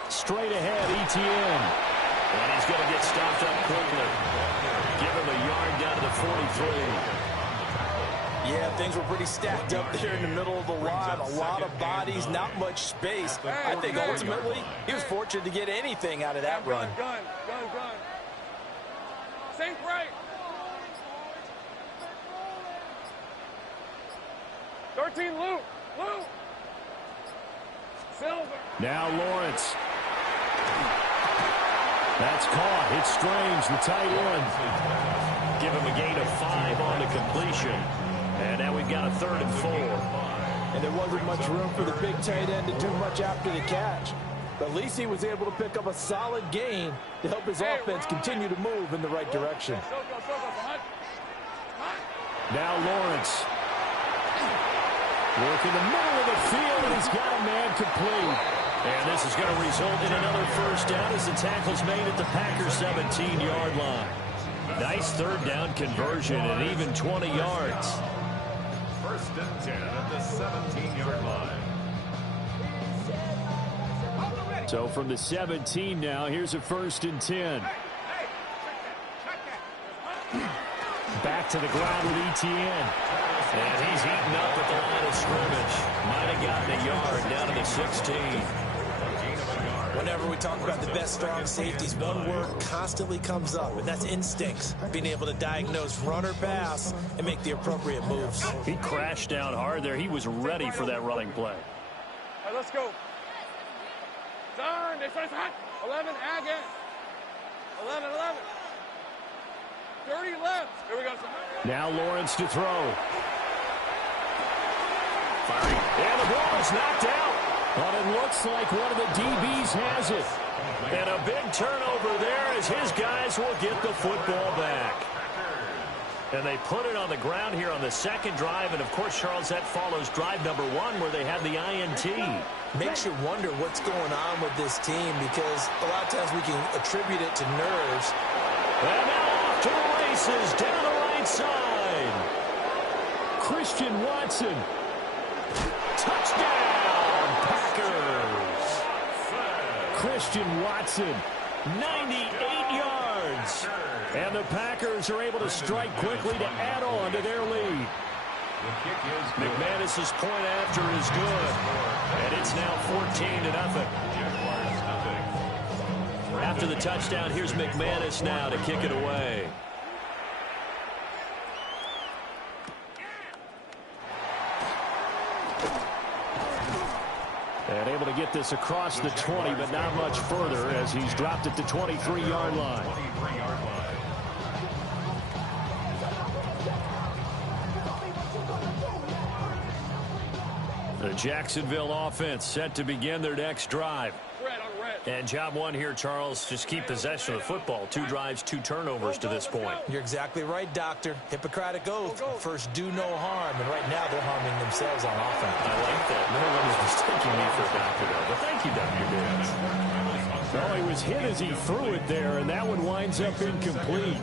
Straight ahead, ETN. And he's going to get stopped up quickly. Give him a yard down to the 43. Yeah, things were pretty stacked up there in the middle of the line. A lot of bodies, not much space. I think ultimately he was fortunate to get anything out of that run. Gun. Safe right. 13, Luke. Silver. Now Lawrence. That's caught. It's Strange, the tight end. Give him a gain of 5 on the completion. And now we've got a 3rd and 4. And there wasn't much room for the big tight end to do much after the catch. But at least he was able to pick up a solid gain to help his offense continue to move in the right direction. Now Lawrence. Working the middle of the field, and he's got a man complete. And this is going to result in another first down as the tackle's made at the Packers' 17-yard line. Nice 3rd down conversion and even 20 yards. 1st and 10 at the 17-yard line. So from the 17 now, here's a 1st and 10. Back to the ground with ETN. And he's eaten up at the line of scrimmage. Might have gotten a yard down to the 16. Whenever we talk about the best strong safeties, one word constantly comes up, and that's instincts. Being able to diagnose run or pass and make the appropriate moves. He crashed down hard there. He was ready for that running play. All right, let's go. Turn. They first hot. 11, again. 11. 30 left. Here we go. Now Lawrence to throw. Firing. And the ball is knocked out. But it looks like one of the DBs has it. And a big turnover there as his guys will get the football back. And they put it on the ground here on the 2nd drive. And, of course, Charles, that follows drive number 1 where they had the INT. Makes you wonder what's going on with this team because a lot of times we can attribute it to nerves. And now off to the races down the right side. Christian Watson. Touchdown, Packers. Christian Watson, 98 yards. And the Packers are able to strike quickly to add on to their lead. McManus's point after is good. And it's now 14-0. After the touchdown, here's McManus now to kick it away. And able to get this across the 20, but not much further as he's dropped it to 23-yard line. The Jacksonville offense set to begin their next drive. Red on red. And job one here, Charles, just keep possession of the football. 2 drives, 2 turnovers to this point. You're exactly right, Doctor. Hippocratic oath. First, do no harm. And right now, they're harming themselves on offense. I like that. No one is mistaking me for a doctor, though. But thank you, Dr. Davis. Well, he was hit as he threw it there, and that one winds up incomplete.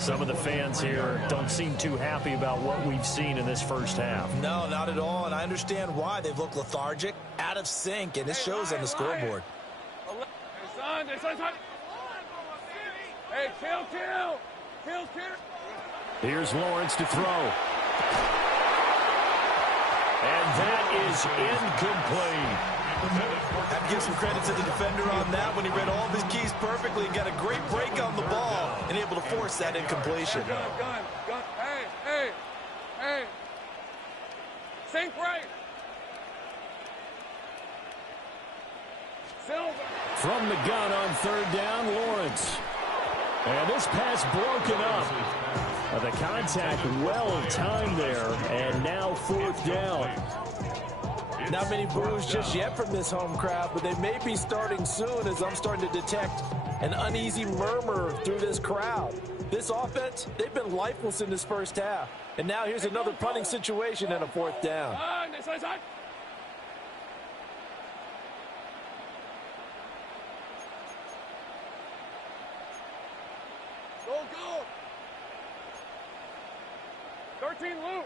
Some of the fans here don't seem too happy about what we've seen in this first half. No, not at all. And I understand why. They've looked lethargic, out of sync, and it shows on the scoreboard. Hey, kill. Here's Lawrence to throw. And that is incomplete. Have to give some credit to the defender on that when he read all of his keys perfectly and got a great break on the ball and able to force that incompletion. Gun. Hey. Sink right. Silver. From the gun on 3rd down, Lawrence. And this pass broken up. The contact well timed there, and now 4th down. Not many boos just yet from this home crowd, but they may be starting soon as I'm starting to detect an uneasy murmur through this crowd. This offense, they've been lifeless in this first half. And now here's another punting situation and a 4th down. Go. 13, Lou.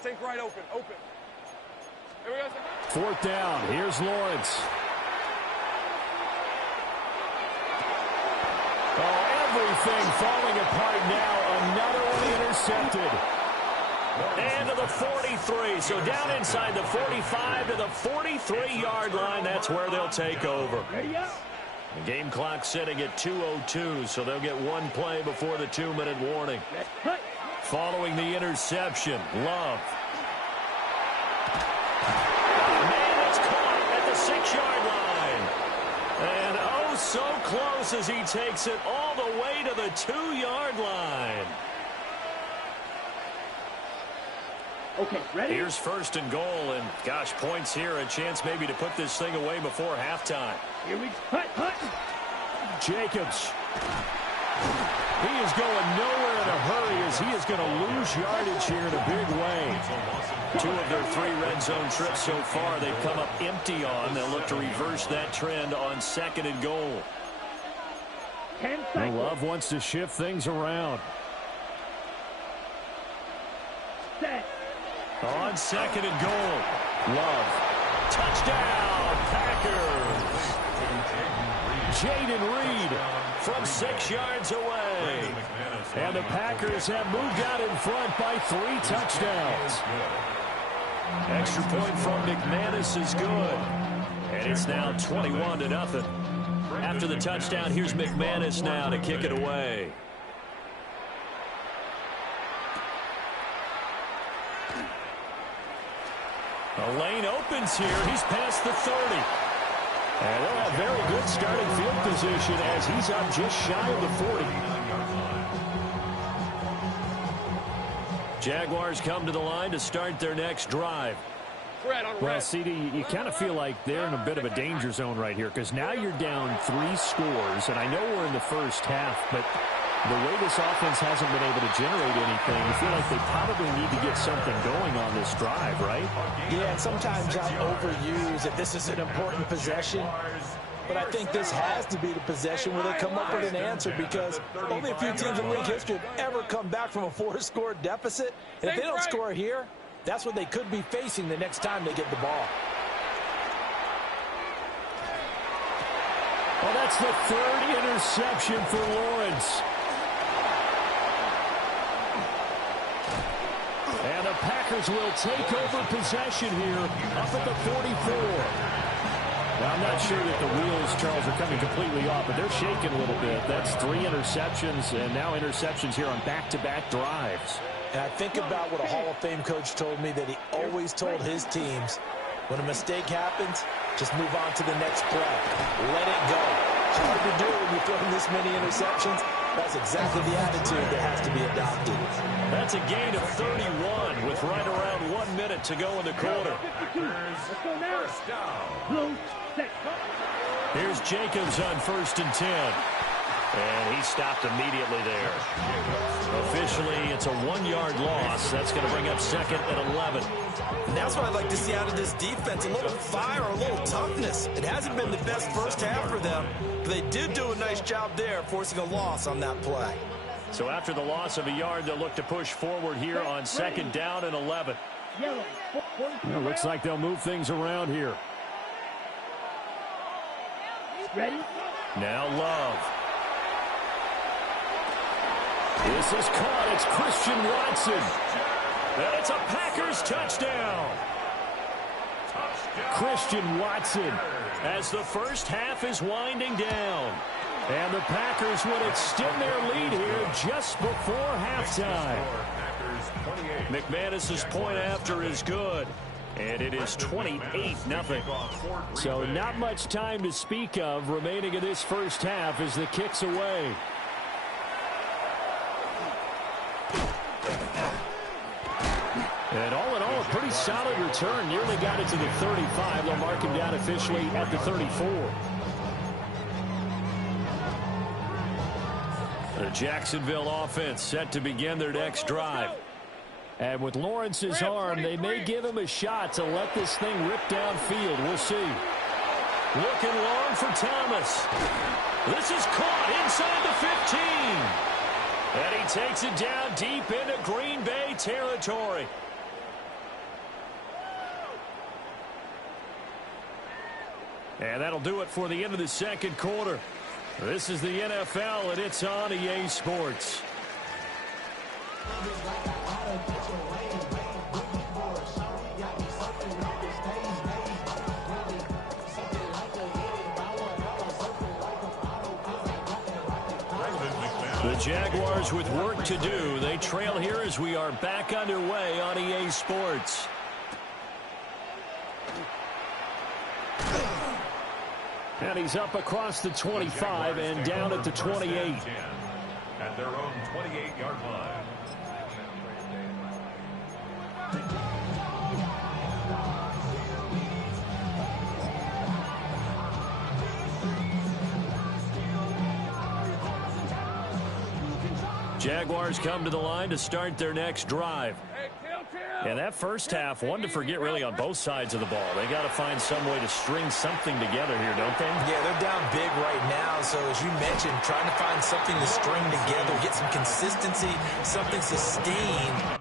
Sink right open. Here we go. 4th down. Here's Lawrence. Oh, everything falling apart now. Another one intercepted. And to the 43. So down inside the 45 to the 43-yard line. That's where they'll take over. The game clock sitting at 2:02, so they'll get 1 play before the 2-minute warning. Following the interception, Love. Man, it's caught at the 6-yard line. And oh, so close as he takes it all the way to the 2-yard line. Okay, ready? Here's 1st and goal, and gosh, points here, a chance maybe to put this thing away before halftime. Here we go. Hut. Jacobs. He is going nowhere in a hurry as he is going to lose yardage here in a big way. 2 of their 3 red zone trips so far they've come up empty on. They'll look to reverse that trend on 2nd and goal. 10 seconds. Love wants to shift things around. Set. On 2nd and goal, Love. Touchdown, Packers. Jaden Reed from 6 yards away. And the Packers have moved out in front by 3 touchdowns. Extra point from McManus is good. And it's now 21-0. After the touchdown, here's McManus now to kick it away. A lane opens here. He's past the 30. And they'll have very good starting field position as he's up just shy of the 40. Jaguars come to the line to start their next drive. Well, CD, you kind of feel like they're in a bit of a danger zone right here because now you're down 3 scores, and I know we're in the first half, but the way this offense hasn't been able to generate anything, you feel like they probably need to get something going on this drive, right? Yeah, and sometimes I overuse that this is an important possession. But I think this has to be the possession where they come up with an answer because only a few teams in league history have ever come back from a 4-score deficit. And if they don't score here, that's what they could be facing the next time they get the ball. Well, that's the 3rd interception for Lawrence. And the Packers will take over possession here up at the 44. Now, I'm not sure that the wheels, Charles, are coming completely off, but they're shaking a little bit. That's 3 interceptions, and now interceptions here on back-to-back drives. And I think about what a Hall of Fame coach told me that he always told his teams, when a mistake happens, just move on to the next play. Let it go. It's hard to do when you're throwing this many interceptions. That's exactly the attitude that has to be adopted. That's a gain of 31 with right around 1 minute to go in the quarter. Let's go now. First down. Blue, set. Here's Jacobs on 1st and 10. And he stopped immediately there. Officially, it's a 1-yard loss. That's going to bring up 2nd and 11. And that's what I'd like to see out of this defense, a little fire, a little toughness. It hasn't been the best first half for them, but they did do a nice job there, forcing a loss on that play. So after the loss of a yard, they'll look to push forward here on 2nd down and 11. Yellow. Well, looks like they'll move things around here. Ready? Now Love. This is caught. It's Christian Watson. And it's a Packers touchdown. Christian Watson as the first half is winding down. And the Packers would extend their lead here just before halftime. McManus's point after is good. And it is 28-0. So not much time to speak of remaining in this first half as the kick's away. And all in all, a pretty solid return. Nearly got it to the 35. They'll mark him down officially at the 34. The Jacksonville offense set to begin their next drive. And with Lawrence's arm, they may give him a shot to let this thing rip downfield. We'll see. Looking long for Thomas. This is caught inside the 15. And he takes it down deep into Green Bay territory. And that'll do it for the end of the second quarter. This is the NFL, and it's on EA Sports. The Jaguars with work to do. They trail here as we are back underway on EA Sports. And he's up across the 25 and down at the 28. At their own 28-yard line. Jaguars come to the line to start their next drive. And that first half, one to forget really on both sides of the ball. They got to find some way to string something together here, don't they? Yeah, they're down big right now. So as you mentioned, trying to find something to string together, get some consistency, something sustained.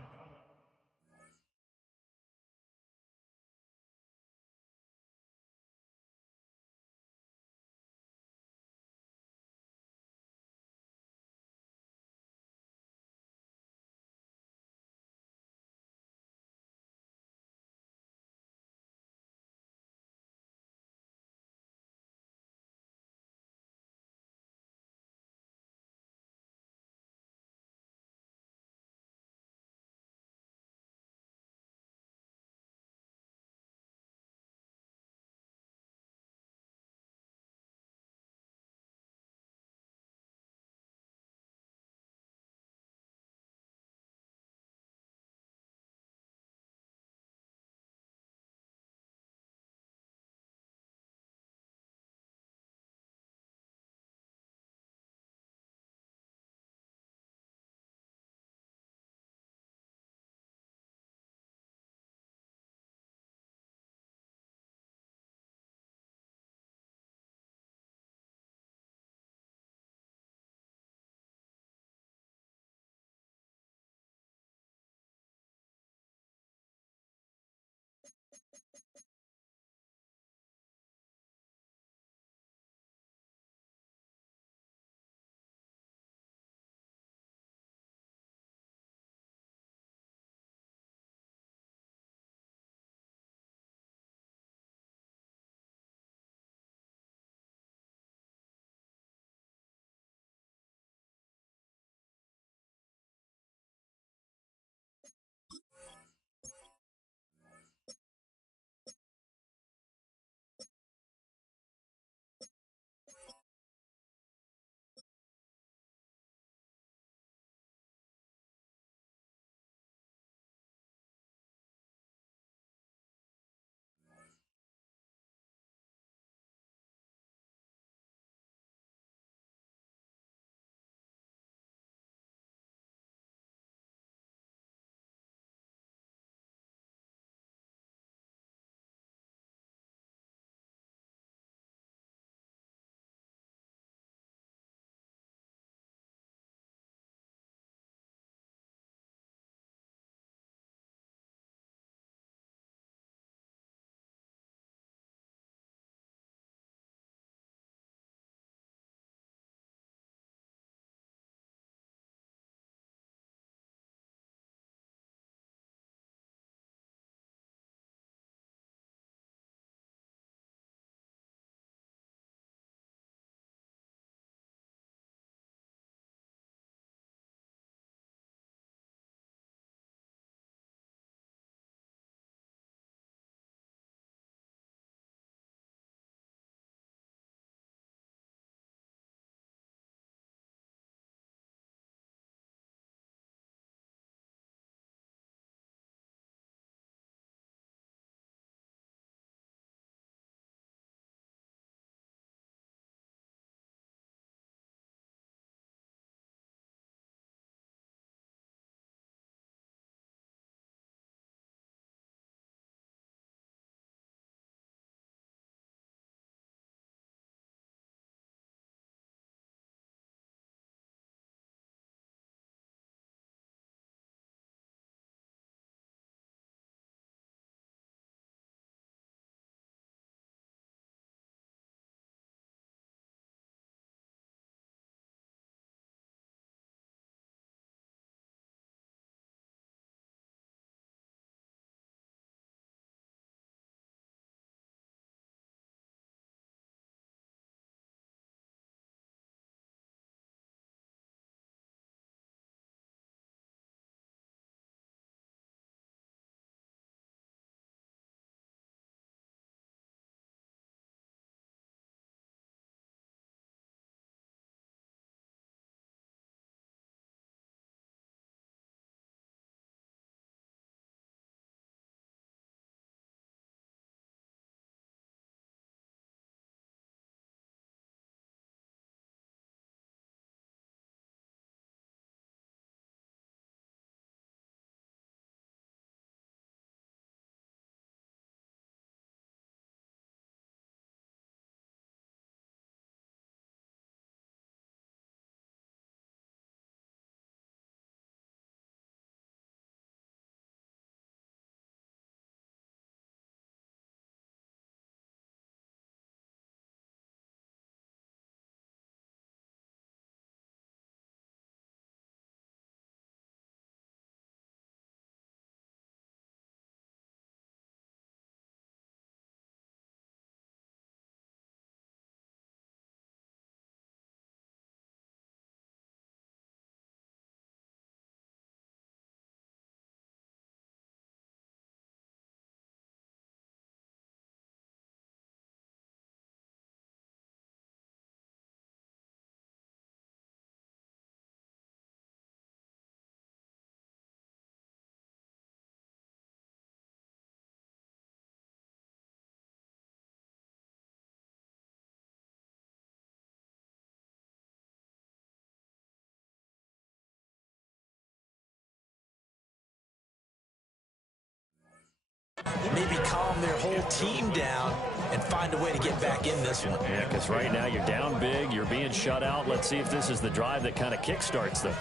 maybe calm their whole team down and find a way to get back in this one. Yeah, because right now you're down big. You're being shut out. Let's see if this is the drive that kind of kickstarts them.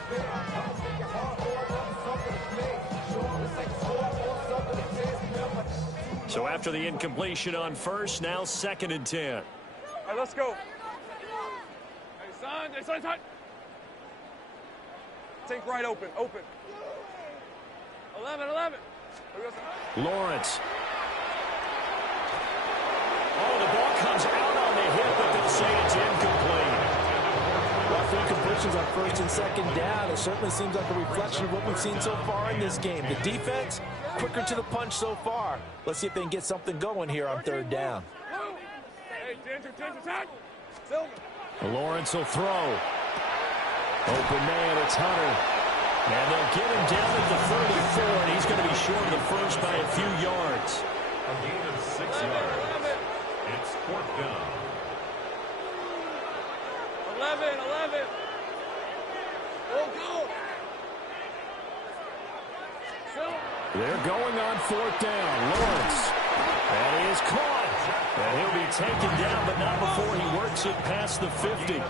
So after the incompletion on first, now 2nd and 10. All right, let's go. Hey, son. Think right open. 11. Lawrence. Oh, the ball comes out on the hip, but they'll say it's incomplete. Rough incompletions on 1st and 2nd down. It certainly seems like a reflection of what we've seen so far in this game. The defense, quicker to the punch so far. Let's see if they can get something going here on 3rd down. Hey, Ginger, Lawrence will throw. Open man, it's Hunter. And they'll get him down at the 34, and he's going to be short of the first by a few yards. A gain of 6 yards. It's 4th down. 11. Go. They're going on 4th down. Lawrence. And he is caught. And he'll be taken down, but not before he works it past the 50.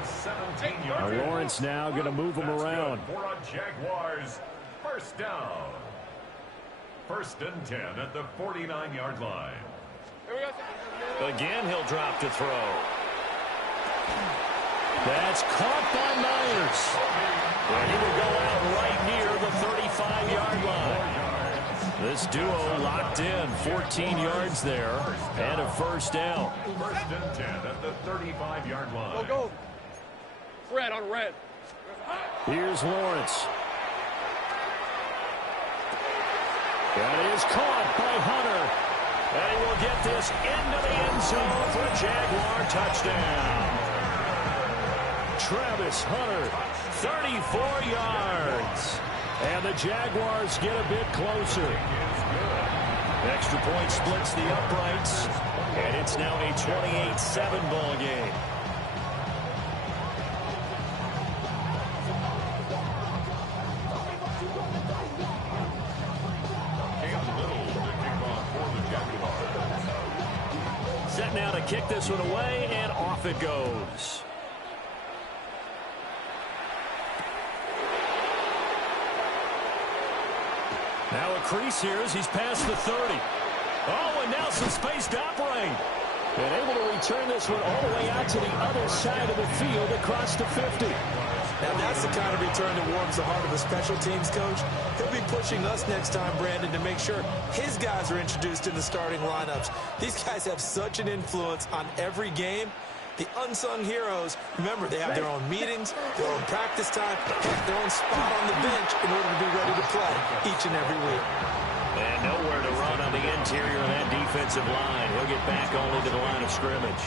Now Lawrence now going to move him around. For a Jaguars 1st down. 1st and 10 at the 49-yard line. Again, he'll drop to throw. That's caught by Myers. And he will go out right near the 35-yard line. This duo locked in, 14 yards there, and a 1st down. 1st and 10 at the 35-yard line. Go. Red on red. Here's Lawrence. That is caught by Hunter. And he will get this into the end zone for a Jaguar touchdown. Travis Hunter, 34 yards. And the Jaguars get a bit closer. Extra point splits the uprights. And it's now a 28-7 ball game. Set now to kick this one away, and off it goes. Now a crease here as he's past the 30. Oh, and now some space to operate. And able to return this one all the way out to the other side of the field across the 50. Now that's the kind of return that warms the heart of a special teams coach. He'll be pushing us next time, Brandon, to make sure his guys are introduced in the starting lineups. These guys have such an influence on every game. The unsung heroes, remember, they have their own meetings, their own practice time, their own spot on the bench in order to be ready to play each and every week. And nowhere to run on the interior of that defensive line. He'll get back only to the line of scrimmage.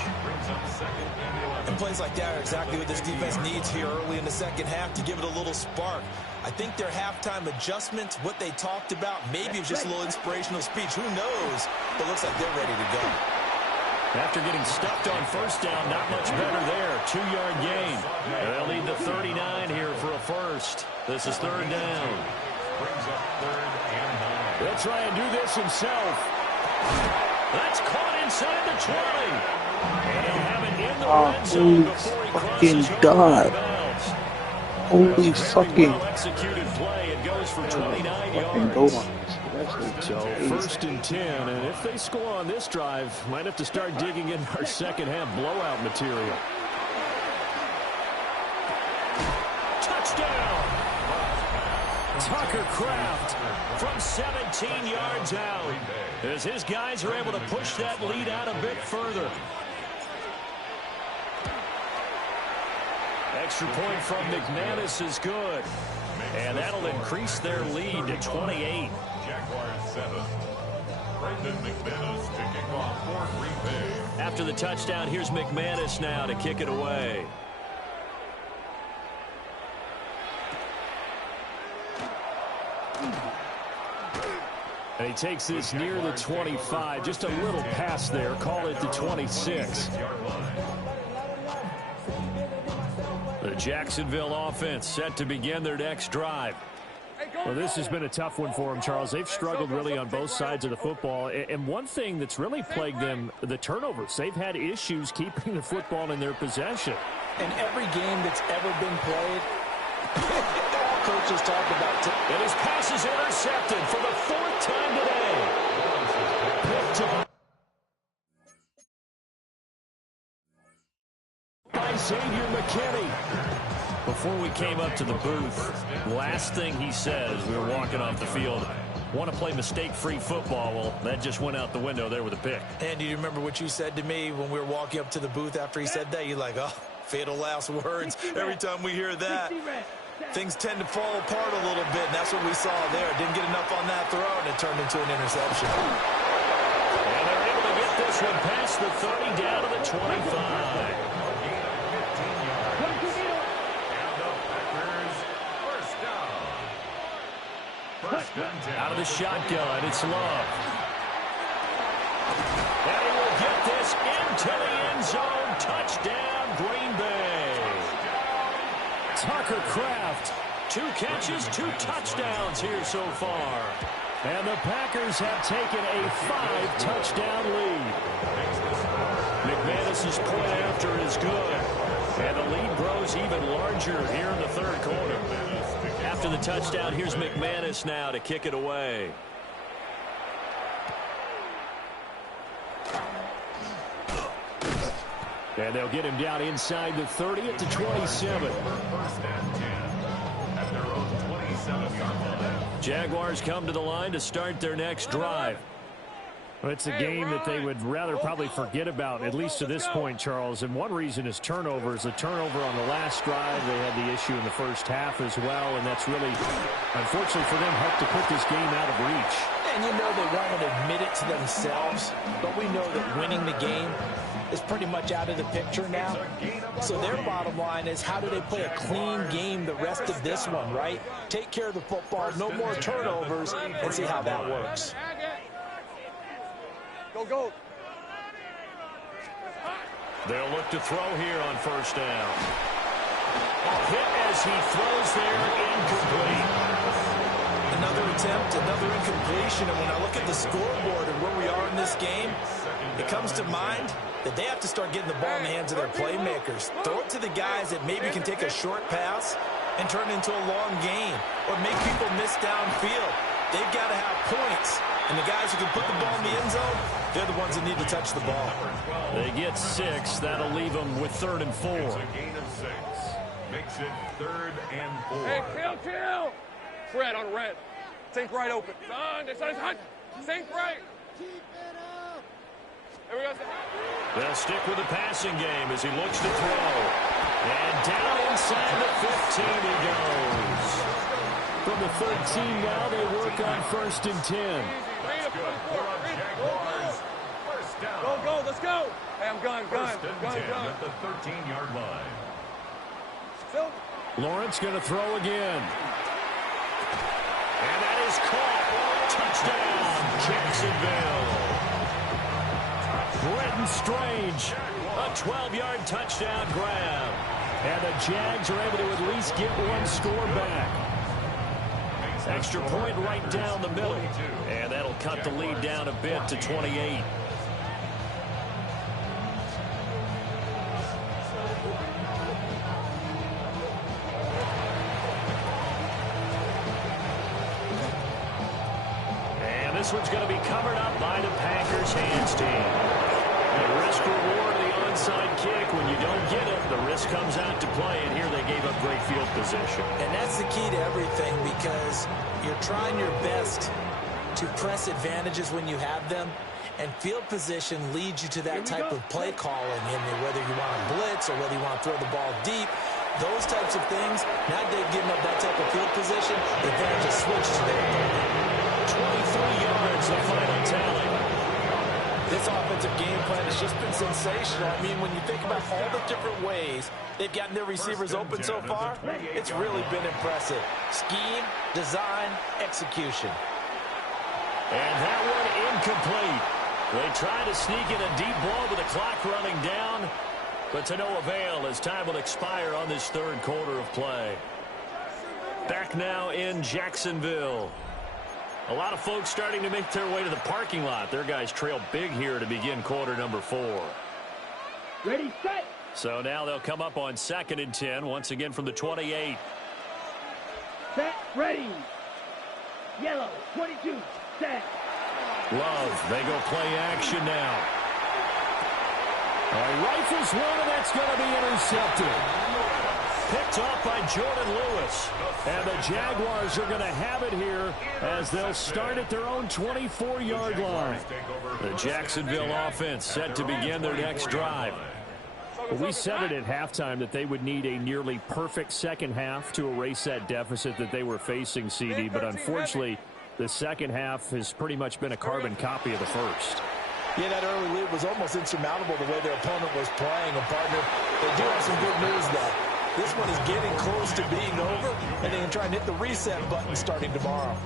And plays like that are exactly what this defense needs here early in the 2nd half to give it a little spark. I think their halftime adjustments, what they talked about, maybe it was just a little inspirational speech. Who knows? But looks like they're ready to go. After getting stuffed on 1st down, not much better there. 2-yard gain. They'll need the 39 here for a 1st. This is 3rd down. Brings up 3rd and 9. He'll try and do this himself. That's caught inside the 20. And he'll have it in the red zone before he crosses over the bounds. Holy fucking Executed play. It goes for 29 yards. So 1st and 10, and if they score on this drive, might have to start digging in our 2nd half blowout material. Touchdown! Tucker Kraft from 17 yards out, as his guys are able to push that lead out a bit further. Extra point from McManus is good, and that'll increase their lead to 28. Jaguars 7. Brendan McManus to kick off for Green Bay. After the touchdown, here's McManus now to kick it away. And he takes this near the 25. Just a little pass there. Call it the 26. The Jacksonville offense set to begin their next drive. Hey, Well, this has been a tough one for them, Charles. They've struggled really on both sides of the football. And one thing that's really plagued them, the turnovers. They've had issues keeping the football in their possession. In every game that's ever been played, all coaches talk about it. And his pass is intercepted for the 4th time today. Picked up by Xavier McKinney. Before we came up to the booth, last thing he said as we were walking off the field, want to play mistake-free football. Well, that just went out the window there with a pick. And do you remember what you said to me when we were walking up to the booth after he said that? You're like, oh, fatal last words. Every time we hear that, things tend to fall apart a little bit, and that's what we saw there. Didn't get enough on that throw, and it turned into an interception. And they're able to get this one past the 30 down to the 25. Out of the shotgun, it's Love. And he will get this into the end zone. Touchdown, Green Bay. Tucker Kraft, 2 catches, 2 touchdowns here so far. And the Packers have taken a 5-touchdown lead. McManus's point after is good. And the lead grows even larger here in the 3rd quarter. After the touchdown, here's McManus now to kick it away. And they'll get him down inside the 30 at the 27. Jaguars come to the line to start their next drive. Well, it's a game that they would rather probably forget about, at least to this point, Charles. And one reason is turnovers. The turnover on the last drive, they had the issue in the first half as well. And that's really, unfortunately for them, helped to put this game out of reach. And you know they won't admit it to themselves, but we know that winning the game is pretty much out of the picture now. So their bottom line is, how do they play a clean game the rest of this one, right? Take care of the football, no more turnovers, and see how that works. Go, go. They'll look to throw here on 1st down. A hit as he throws there, incomplete. Another attempt, another incompletion, and when I look at the scoreboard and where we are in this game, it comes to mind that they have to start getting the ball in the hands of their playmakers. Throw it to the guys that maybe can take a short pass and turn it into a long gain, or make people miss downfield. They've got to have points, and the guys who can put the ball in the end zone, they're the ones that need to touch the ball. They get 6. That'll leave them with 3rd and 4. It's a gain of 6. Makes it 3rd and 4. Hey, kill. Fred on red. Sink right open. Son, hot. Sink right. There we go. They'll stick with the passing game as he looks to throw. And down inside the 15 he goes. From the 13 now, they work on 1st and 10. That's good. For our Jaguars. 1st down. Go, let's go. Hey, I'm gun. 1st and 10 at the 13-yard line. Still. Lawrence going to throw again. And that is caught. Touchdown, Jacksonville. Brenton Strange, a 12-yard touchdown grab. And the Jags are able to at least get one score back. Extra point right down the middle. And that'll cut the lead down a bit to 28. And this one's going to be covered up by the Packers hands team. The risk reward of the onside kick. When you don't get it, the risk comes out to play. And here they gave up great field position. And that's the key to everything, because you're trying your best to press advantages when you have them, and field position leads you to that type of play calling, and whether you want to blitz or whether you want to throw the ball deep, those types of things. Now they've given up that type of field position, the advantage is switched to their opponent. 23 yards, the final tally. This offensive game plan has just been sensational. I mean, when you think about all the different ways they've gotten their receivers open so far, it's really been impressive. Scheme, design, execution. And that one incomplete. They try to sneak in a deep ball with the clock running down, but to no avail as time will expire on this 3rd quarter of play. Back back now in Jacksonville. A lot of folks starting to make their way to the parking lot. Their guys trail big here to begin quarter number 4. Ready, set. So now they'll come up on 2nd and 10, once again from the 28. Set, ready. Yellow, 22, set. Love, they go play action now. All right, rifles one, and that's going to be intercepted. Picked off by Jordan Lewis. And the Jaguars are going to have it here as they'll start at their own 24-yard line. The Jacksonville offense set to begin their next drive. Well, we said it at halftime that they would need a nearly perfect second half to erase that deficit that they were facing, CD. But unfortunately, the second half has pretty much been a carbon copy of the first. Yeah, that early lead was almost insurmountable the way their opponent was playing. And, partner, they do have some good news, though. This one is getting close to being over, and they can try and hit the reset button starting tomorrow.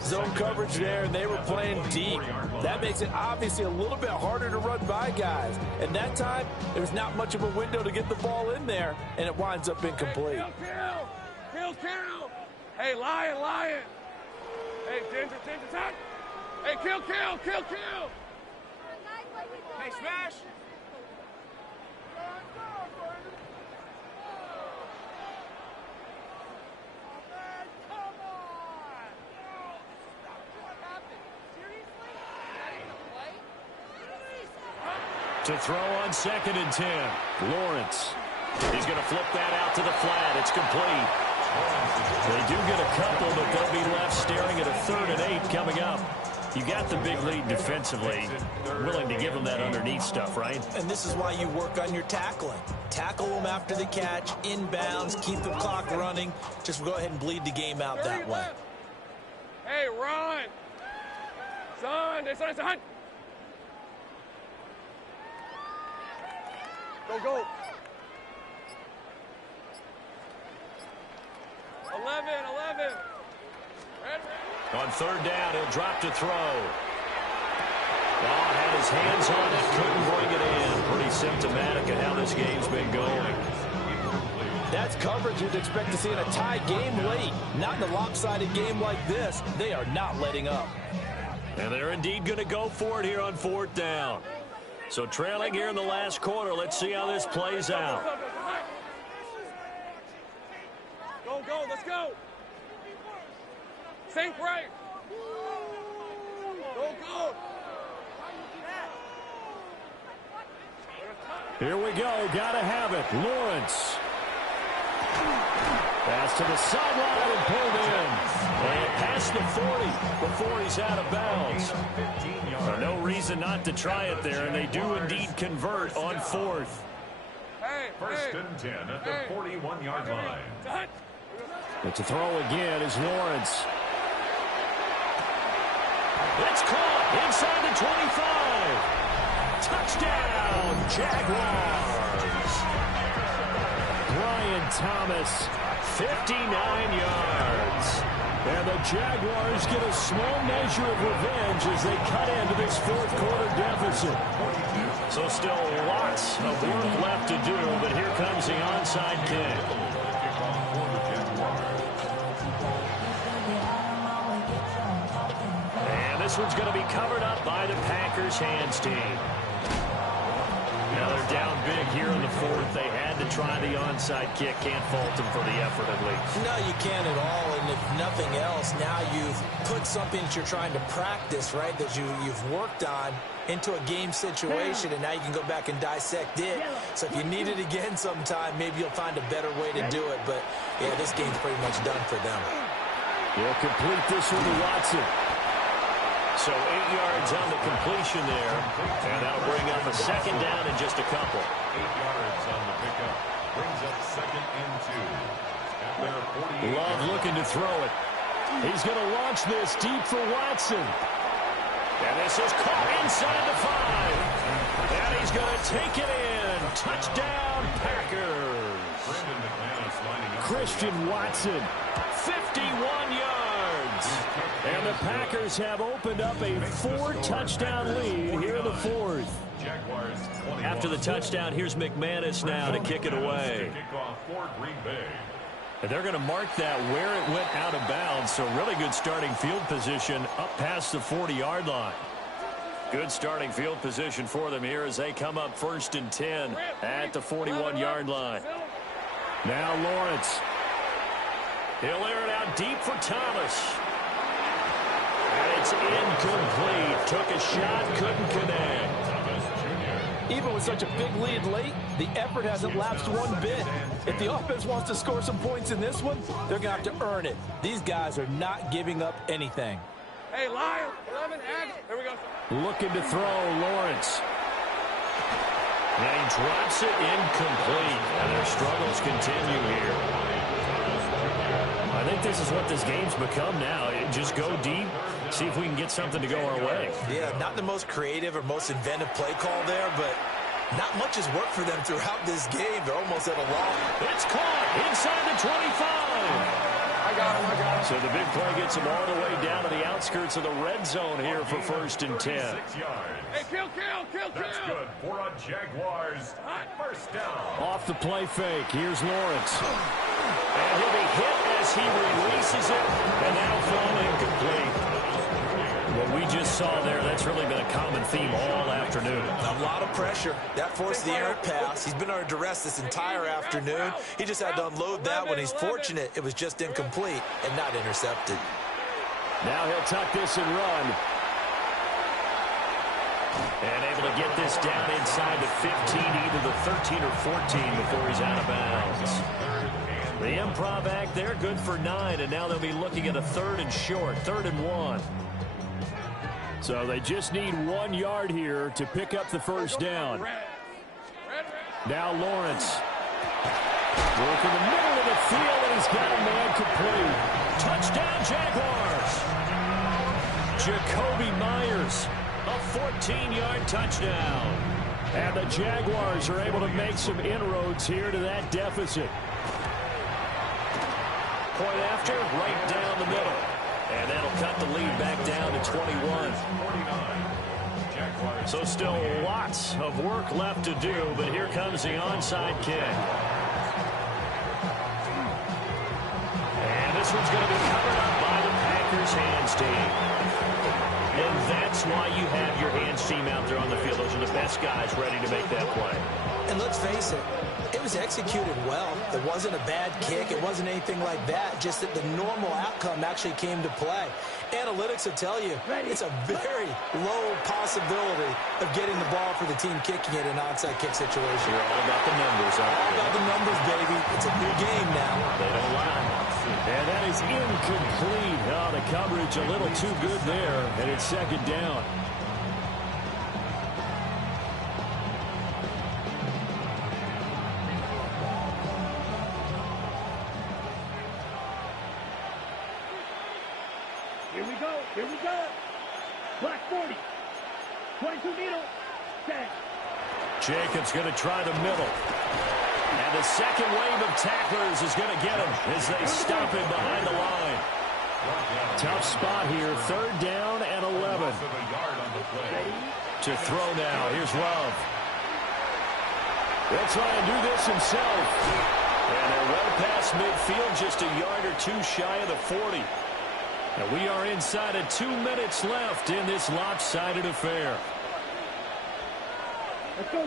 Zone coverage there, and they were playing deep. That makes it obviously a little bit harder to run by guys. And that time, there was not much of a window to get the ball in there, and it winds up incomplete. Kill. Hey, lion. Hey, Ginger, touch. Hey, kill. Hey, smash. To throw on 2nd and 10. Lawrence. He's going to flip that out to the flat. It's complete. They do get a couple, but they'll be left staring at a 3rd and 8 coming up. You got the big lead defensively. Willing to give them that underneath stuff, right? And this is why you work on your tackling. Tackle them after the catch, inbounds, keep the clock running. Just go ahead and bleed the game out that way. Hey, run. Son. Go. 11. On 3rd down, he'll drop to throw. Had his hands on it, couldn't bring it in. Pretty symptomatic of how this game's been going. That's coverage you'd expect to see in a tie game late. Not in a lopsided game like this. They are not letting up. And they're indeed going to go for it here on 4th down. So trailing here in the last quarter. Let's see how this plays out. Go, let's go. Sink right. Go. Here we go. Got to have it. Lawrence. Pass to the sideline and pulled in. And past the 40 before he's out of bounds. No reason not to try it there, and they do indeed convert on 4th. First and 10 at the 41-yard line. But to throw again is Lawrence. It's caught inside the 25. Touchdown, Jaguars. Brian Thomas, 59 yards. And the Jaguars get a small measure of revenge as they cut into this 4th quarter deficit. So still lots of work left to do, but here comes the onside kick. And this one's going to be covered up by the Packers hands team. Now they're down big here in the 4th. They had to try the onside kick. Can't fault them for the effort, at least. No, you can't at all. And if nothing else, now you've put something that you're trying to practice, right, that you've worked on into a game situation, and now you can go back and dissect it. So if you need it again sometime, maybe you'll find a better way to do it. But, yeah, this game's pretty much done for them. He'll complete this one to Watson. So 8 yards on the completion there, and that'll bring up a 2nd down in just a couple. 8 yards on the pickup. Brings up 2nd and 2. Love looking to throw it. He's going to launch this deep for Watson. And this is caught inside the 5. And he's going to take it in. Touchdown, Packers. Christian Watson, 51 yards. And the Packers have opened up a 4-touchdown lead here in the 4th. After the touchdown, here's McManus now to kick it away. And they're going to mark that where it went out of bounds. So really good starting field position up past the 40-yard line. Good starting field position for them here as they come up 1st and 10 at the 41-yard line. Now Lawrence. He'll air it out deep for Thomas. And it's incomplete. Took a shot, couldn't connect. Even with such a big lead late, the effort hasn't lapsed one bit. If the offense wants to score some points in this one, they're going to have to earn it. These guys are not giving up anything. Hey, Lion, 11, and here we go. Looking to throw, Lawrence. And he drops it incomplete. And their struggles continue here. I think this is what this game's become now. Just go deep, see if we can get something to go our way. Yeah, not the most creative or most inventive play call there, but not much has worked for them throughout this game. They're almost at a loss. It's caught inside the 25. I got him. So the big play gets him all the way down to the outskirts of the red zone here for 1st and 10. Hey, kill. That's good for a Jaguars first down. Off the play fake, here's Lawrence. And he'll be hit as he releases it, and that'll fall incomplete. What we just saw there, that's really been a common theme all afternoon. A lot of pressure. That forced the errant pass. He's been under duress this entire afternoon. He just had to unload that one. He's fortunate it was just incomplete and not intercepted. Now he'll tuck this and run. And able to get this down inside the 15, either the 13 or 14 before he's out of bounds. The improv act there, good for 9, and now they'll be looking at a 3rd and short, 3rd and 1. So they just need 1 yard here to pick up the first down. Now Lawrence. Working the middle of the field, and he's got a man complete. Touchdown, Jaguars. Jacoby Myers, a 14-yard touchdown. And the Jaguars are able to make some inroads here to that deficit. Point after, right down the middle. And that'll cut the lead back down to 21. So still lots of work left to do, but here comes the onside kick. And this one's going to be covered up by the Packers hands team. And that's why you have your hands team out there on the field. Those are the best guys ready to make that play. And let's face it, it was executed well. It wasn't a bad kick. It wasn't anything like that. Just that the normal outcome actually came to play. Analytics will tell you it's a very low possibility of getting the ball for the team kicking it in an onside kick situation. You're all about the numbers, aren't you? All about the numbers, baby. It's a new game now. They don't lie. And that is incomplete. Oh, the coverage a little too good there, and it's 2nd down. Here we go. Black 40. 22 needle. Set. Jacobs going to try the middle. And the second wave of tacklers is going to get him as they stop him behind the line. Tough spot here. 3rd down and 11. To throw now. Here's Love. He'll try and do this himself. And they're well past midfield, just a yard or two shy of the 40. And we are inside of 2 minutes left in this lopsided affair. Let's go.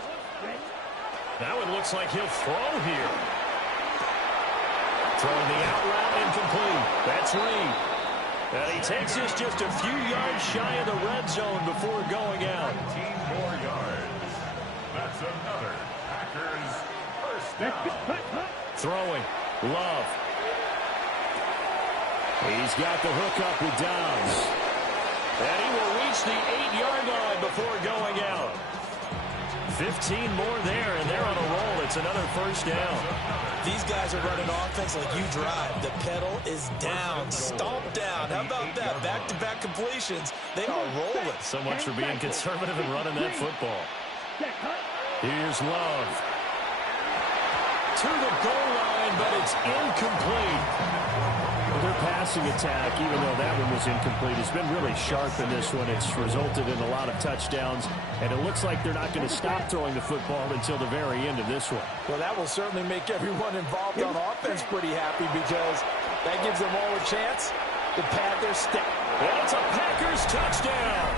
Now it looks like he'll throw here. Throwing the out route incomplete. That's Reed. And he takes this just a few yards shy of the red zone before going out. 15 more yards. That's another Packers first down. Throwing. Love. He's got the hook up with Downs. And he will reach the 8-yard line before going out. 15 more there, and they're on a roll. It's another first down. These guys are running offense like you drive. The pedal is down, stomped down. How about that? Back-to-back completions. They are rolling. So much for being conservative and running that football. Here's Love. To the goal line, but it's incomplete. Their passing attack, even though that one was incomplete, has been really sharp in this one. It's resulted in a lot of touchdowns, and it looks like they're not going to stop throwing the football until the very end of this one. Well, that will certainly make everyone involved on offense pretty happy because that gives them all a chance to pad their step. And it's a Packers touchdown.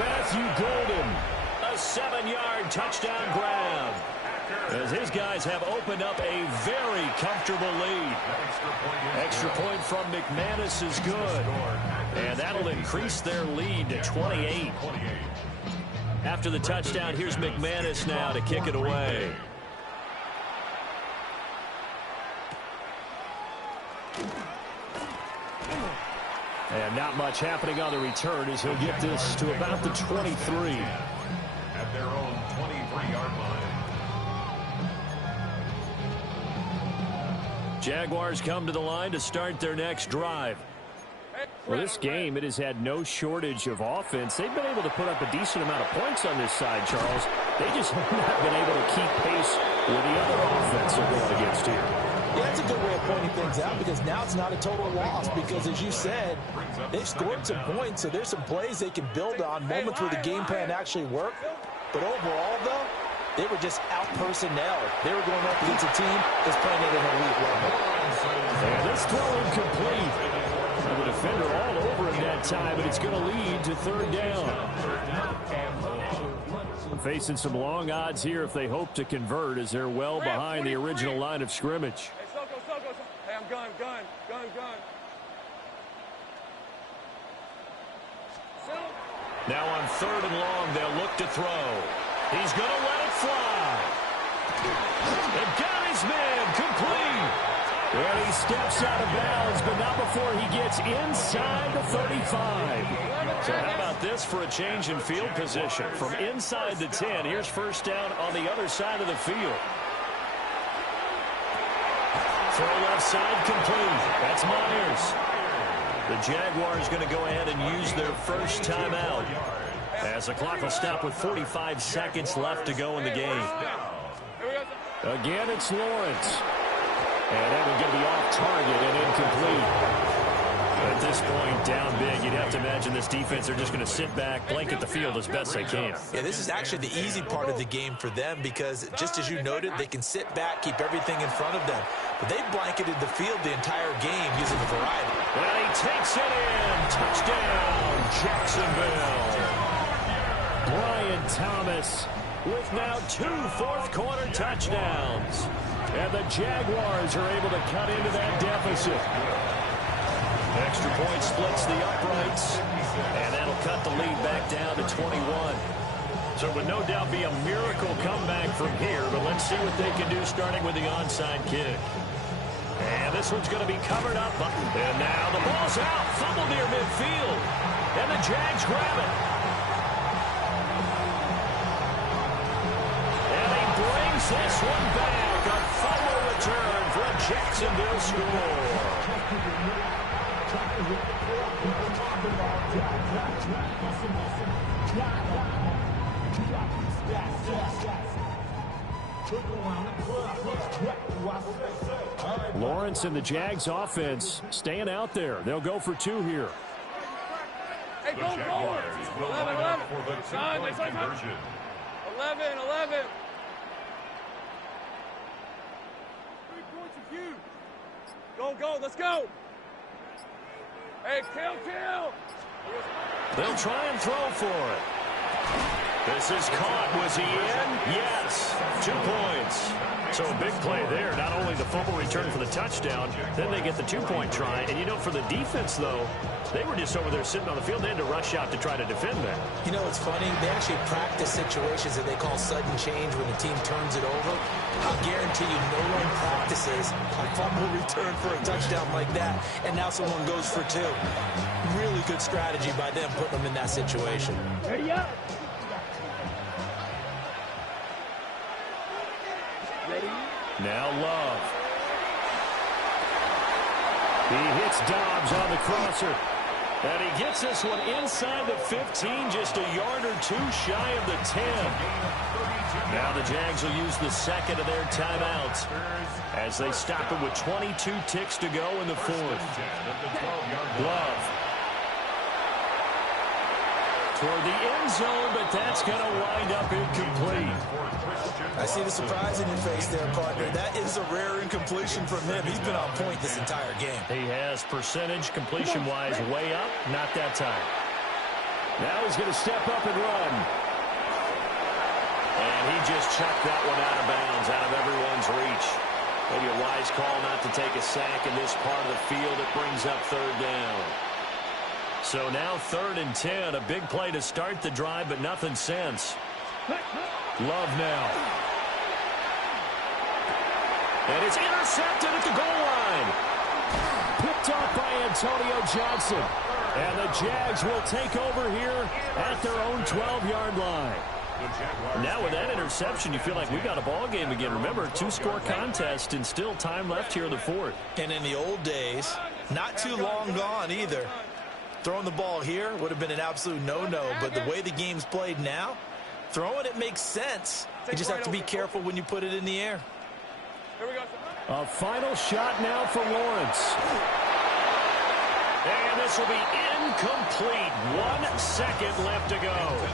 Matthew Golden, a 7-yard touchdown grab, as his guys have opened up a very comfortable lead. Extra point from McManus is good, and that'll increase their lead to 28. After the touchdown, here's McManus now to kick it away. And not much happening on the return as he'll get this to about the 23. At their own 23-yard line. Jaguars come to the line to start their next drive. Well, this game, it has had no shortage of offense. They've been able to put up a decent amount of points on this side, Charles. They just have not been able to keep pace with the other offense they're going against here. Yeah, that's a good way of pointing things out because now it's not a total loss because, as you said, they've scored some points, so there's some plays they can build on, moments where the game plan actually worked. But overall, though, they were just out-personnel. They were going up against a team that's playing at an elite level. And this throw incomplete. The defender all over him that time, but it's going to lead to third down. Facing some long odds here if they hope to convert as they're well behind the original line of scrimmage. Hey, I'm gun. Now on third and long, they'll look to throw. He's going to let it fly. And got his man complete. And he steps out of bounds, but not before he gets inside the 35. So how about this for a change in field position? From inside the 10, here's first down on the other side of the field. Throw left side complete. That's Myers. The Jaguars going to go ahead and use their first timeout as the clock will stop with 45 seconds left to go in the game. Again, it's Lawrence. And that one going to be off target and incomplete. At this point, down big, you'd have to imagine this defense are just going to sit back, blanket the field as best they can. Yeah, this is actually the easy part of the game for them because, just as you noted, they can sit back, keep everything in front of them. But they've blanketed the field the entire game using a variety. And he takes it in. Touchdown, Jacksonville. Brian Thomas with now 2 fourth-quarter touchdowns. And the Jaguars are able to cut into that deficit. Extra point splits the uprights, and that'll cut the lead back down to 21. So it would no doubt be a miracle comeback from here, but let's see what they can do starting with the onside kick. And this one's going to be covered up. And now the ball's out, fumbled near midfield. And the Jags grab it. And he brings this one back. A fumble return for a Jacksonville score. Lawrence and the Jags offense staying out there. They'll go for 2 here. Hey, go forward. 11. For the two-point conversion. 11. 3 points are huge. Go, let's go. Hey, kill. They'll try and throw for it. This is caught. Was he in? Yes. 2 points. So a big play there. Not only the fumble return for the touchdown, then they get the 2-point try. And, for the defense, though, they were just over there sitting on the field. They had to rush out to try to defend that. You know, it's funny. They actually practice situations that they call sudden change when the team turns it over. I'll guarantee you no one practices a fumble return for a touchdown like that, and now someone goes for 2. Really good strategy by them putting them in that situation. Ready up. Now Love. He hits Dobbs on the crosser. And he gets this one inside the 15, just a yard or two shy of the 10. Now the Jags will use the second of their timeouts as they stop it with 22 ticks to go in the fourth. Love toward the end zone, but that's going to wind up incomplete. I see the surprise in your face there, partner. That is a rare incompletion from him. He's been on point this entire game. He has percentage completion-wise way up, not that time. Now he's going to step up and run. And he just chucked that one out of bounds, out of everyone's reach. Maybe a wise call not to take a sack in this part of the field. It brings up third down. So now 3rd and 10, a big play to start the drive, but nothing since. Love now. And it's intercepted at the goal line. Picked off by Antonio Johnson. And the Jags will take over here at their own 12-yard line. Now with that interception, you feel like we got a ball game again. Remember, 2-score contest and still time left here in the fourth. And in the old days, not too long gone either. Throwing the ball here would have been an absolute no-no, but the way the game's played now, throwing it makes sense. You just have to be careful when you put it in the air. A final shot now for Lawrence. And this will be incomplete. 1 second left to go.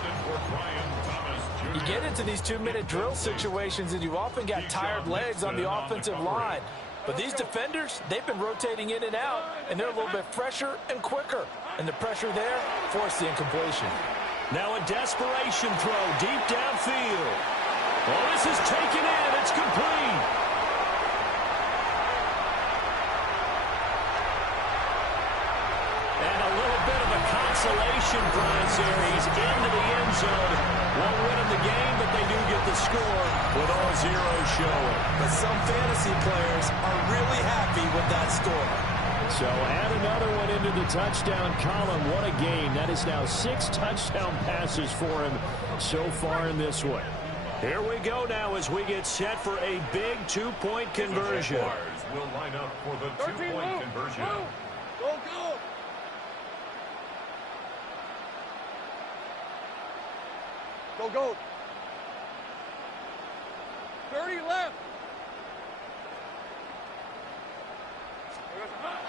You get into these 2-minute drill situations, and you often got tired legs on the offensive line. But these defenders, they've been rotating in and out, and they're a little bit fresher and quicker. And the pressure there forced the incompletion. Now a desperation throw deep downfield. Well, this is taken in. It's complete. And a little bit of a consolation prize there. He's into the end zone. Won't win in the game, but they do get the score with all zeros showing. But some fantasy players are really happy with that score. So add another one into the touchdown column. What a game. That is now 6 touchdown passes for him so far in this one. Here we go now as we get set for a big 2-point conversion. Will line up for the 2-point conversion. Go, go. Go, go. 30 left.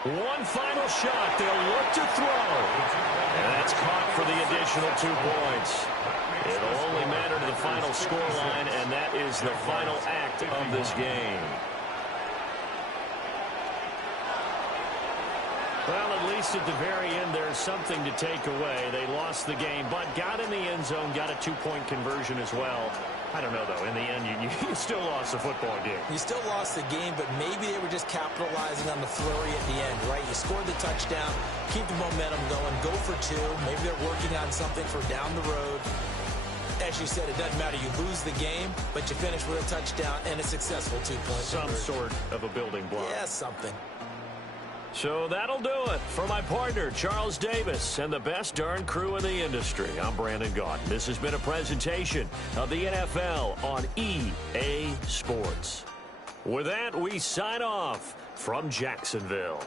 One final shot. They'll look to throw. And that's caught for the additional 2 points. It'll only matter to the final scoreline, and that is the final act of this game. Well, at least at the very end, there's something to take away. They lost the game, but got in the end zone, got a 2-point conversion as well. I don't know, though. In the end, you still lost the football game. You still lost the game, but maybe they were just capitalizing on the flurry at the end, right? You scored the touchdown, keep the momentum going, go for 2. Maybe they're working on something for down the road. As you said, it doesn't matter. You lose the game, but you finish with a touchdown and a successful 2-point Some sort of a building block. Yeah, something. So that'll do it for my partner, Charles Davis, and the best darn crew in the industry. I'm Brandon Gaudin. This has been a presentation of the NFL on EA Sports. With that, we sign off from Jacksonville.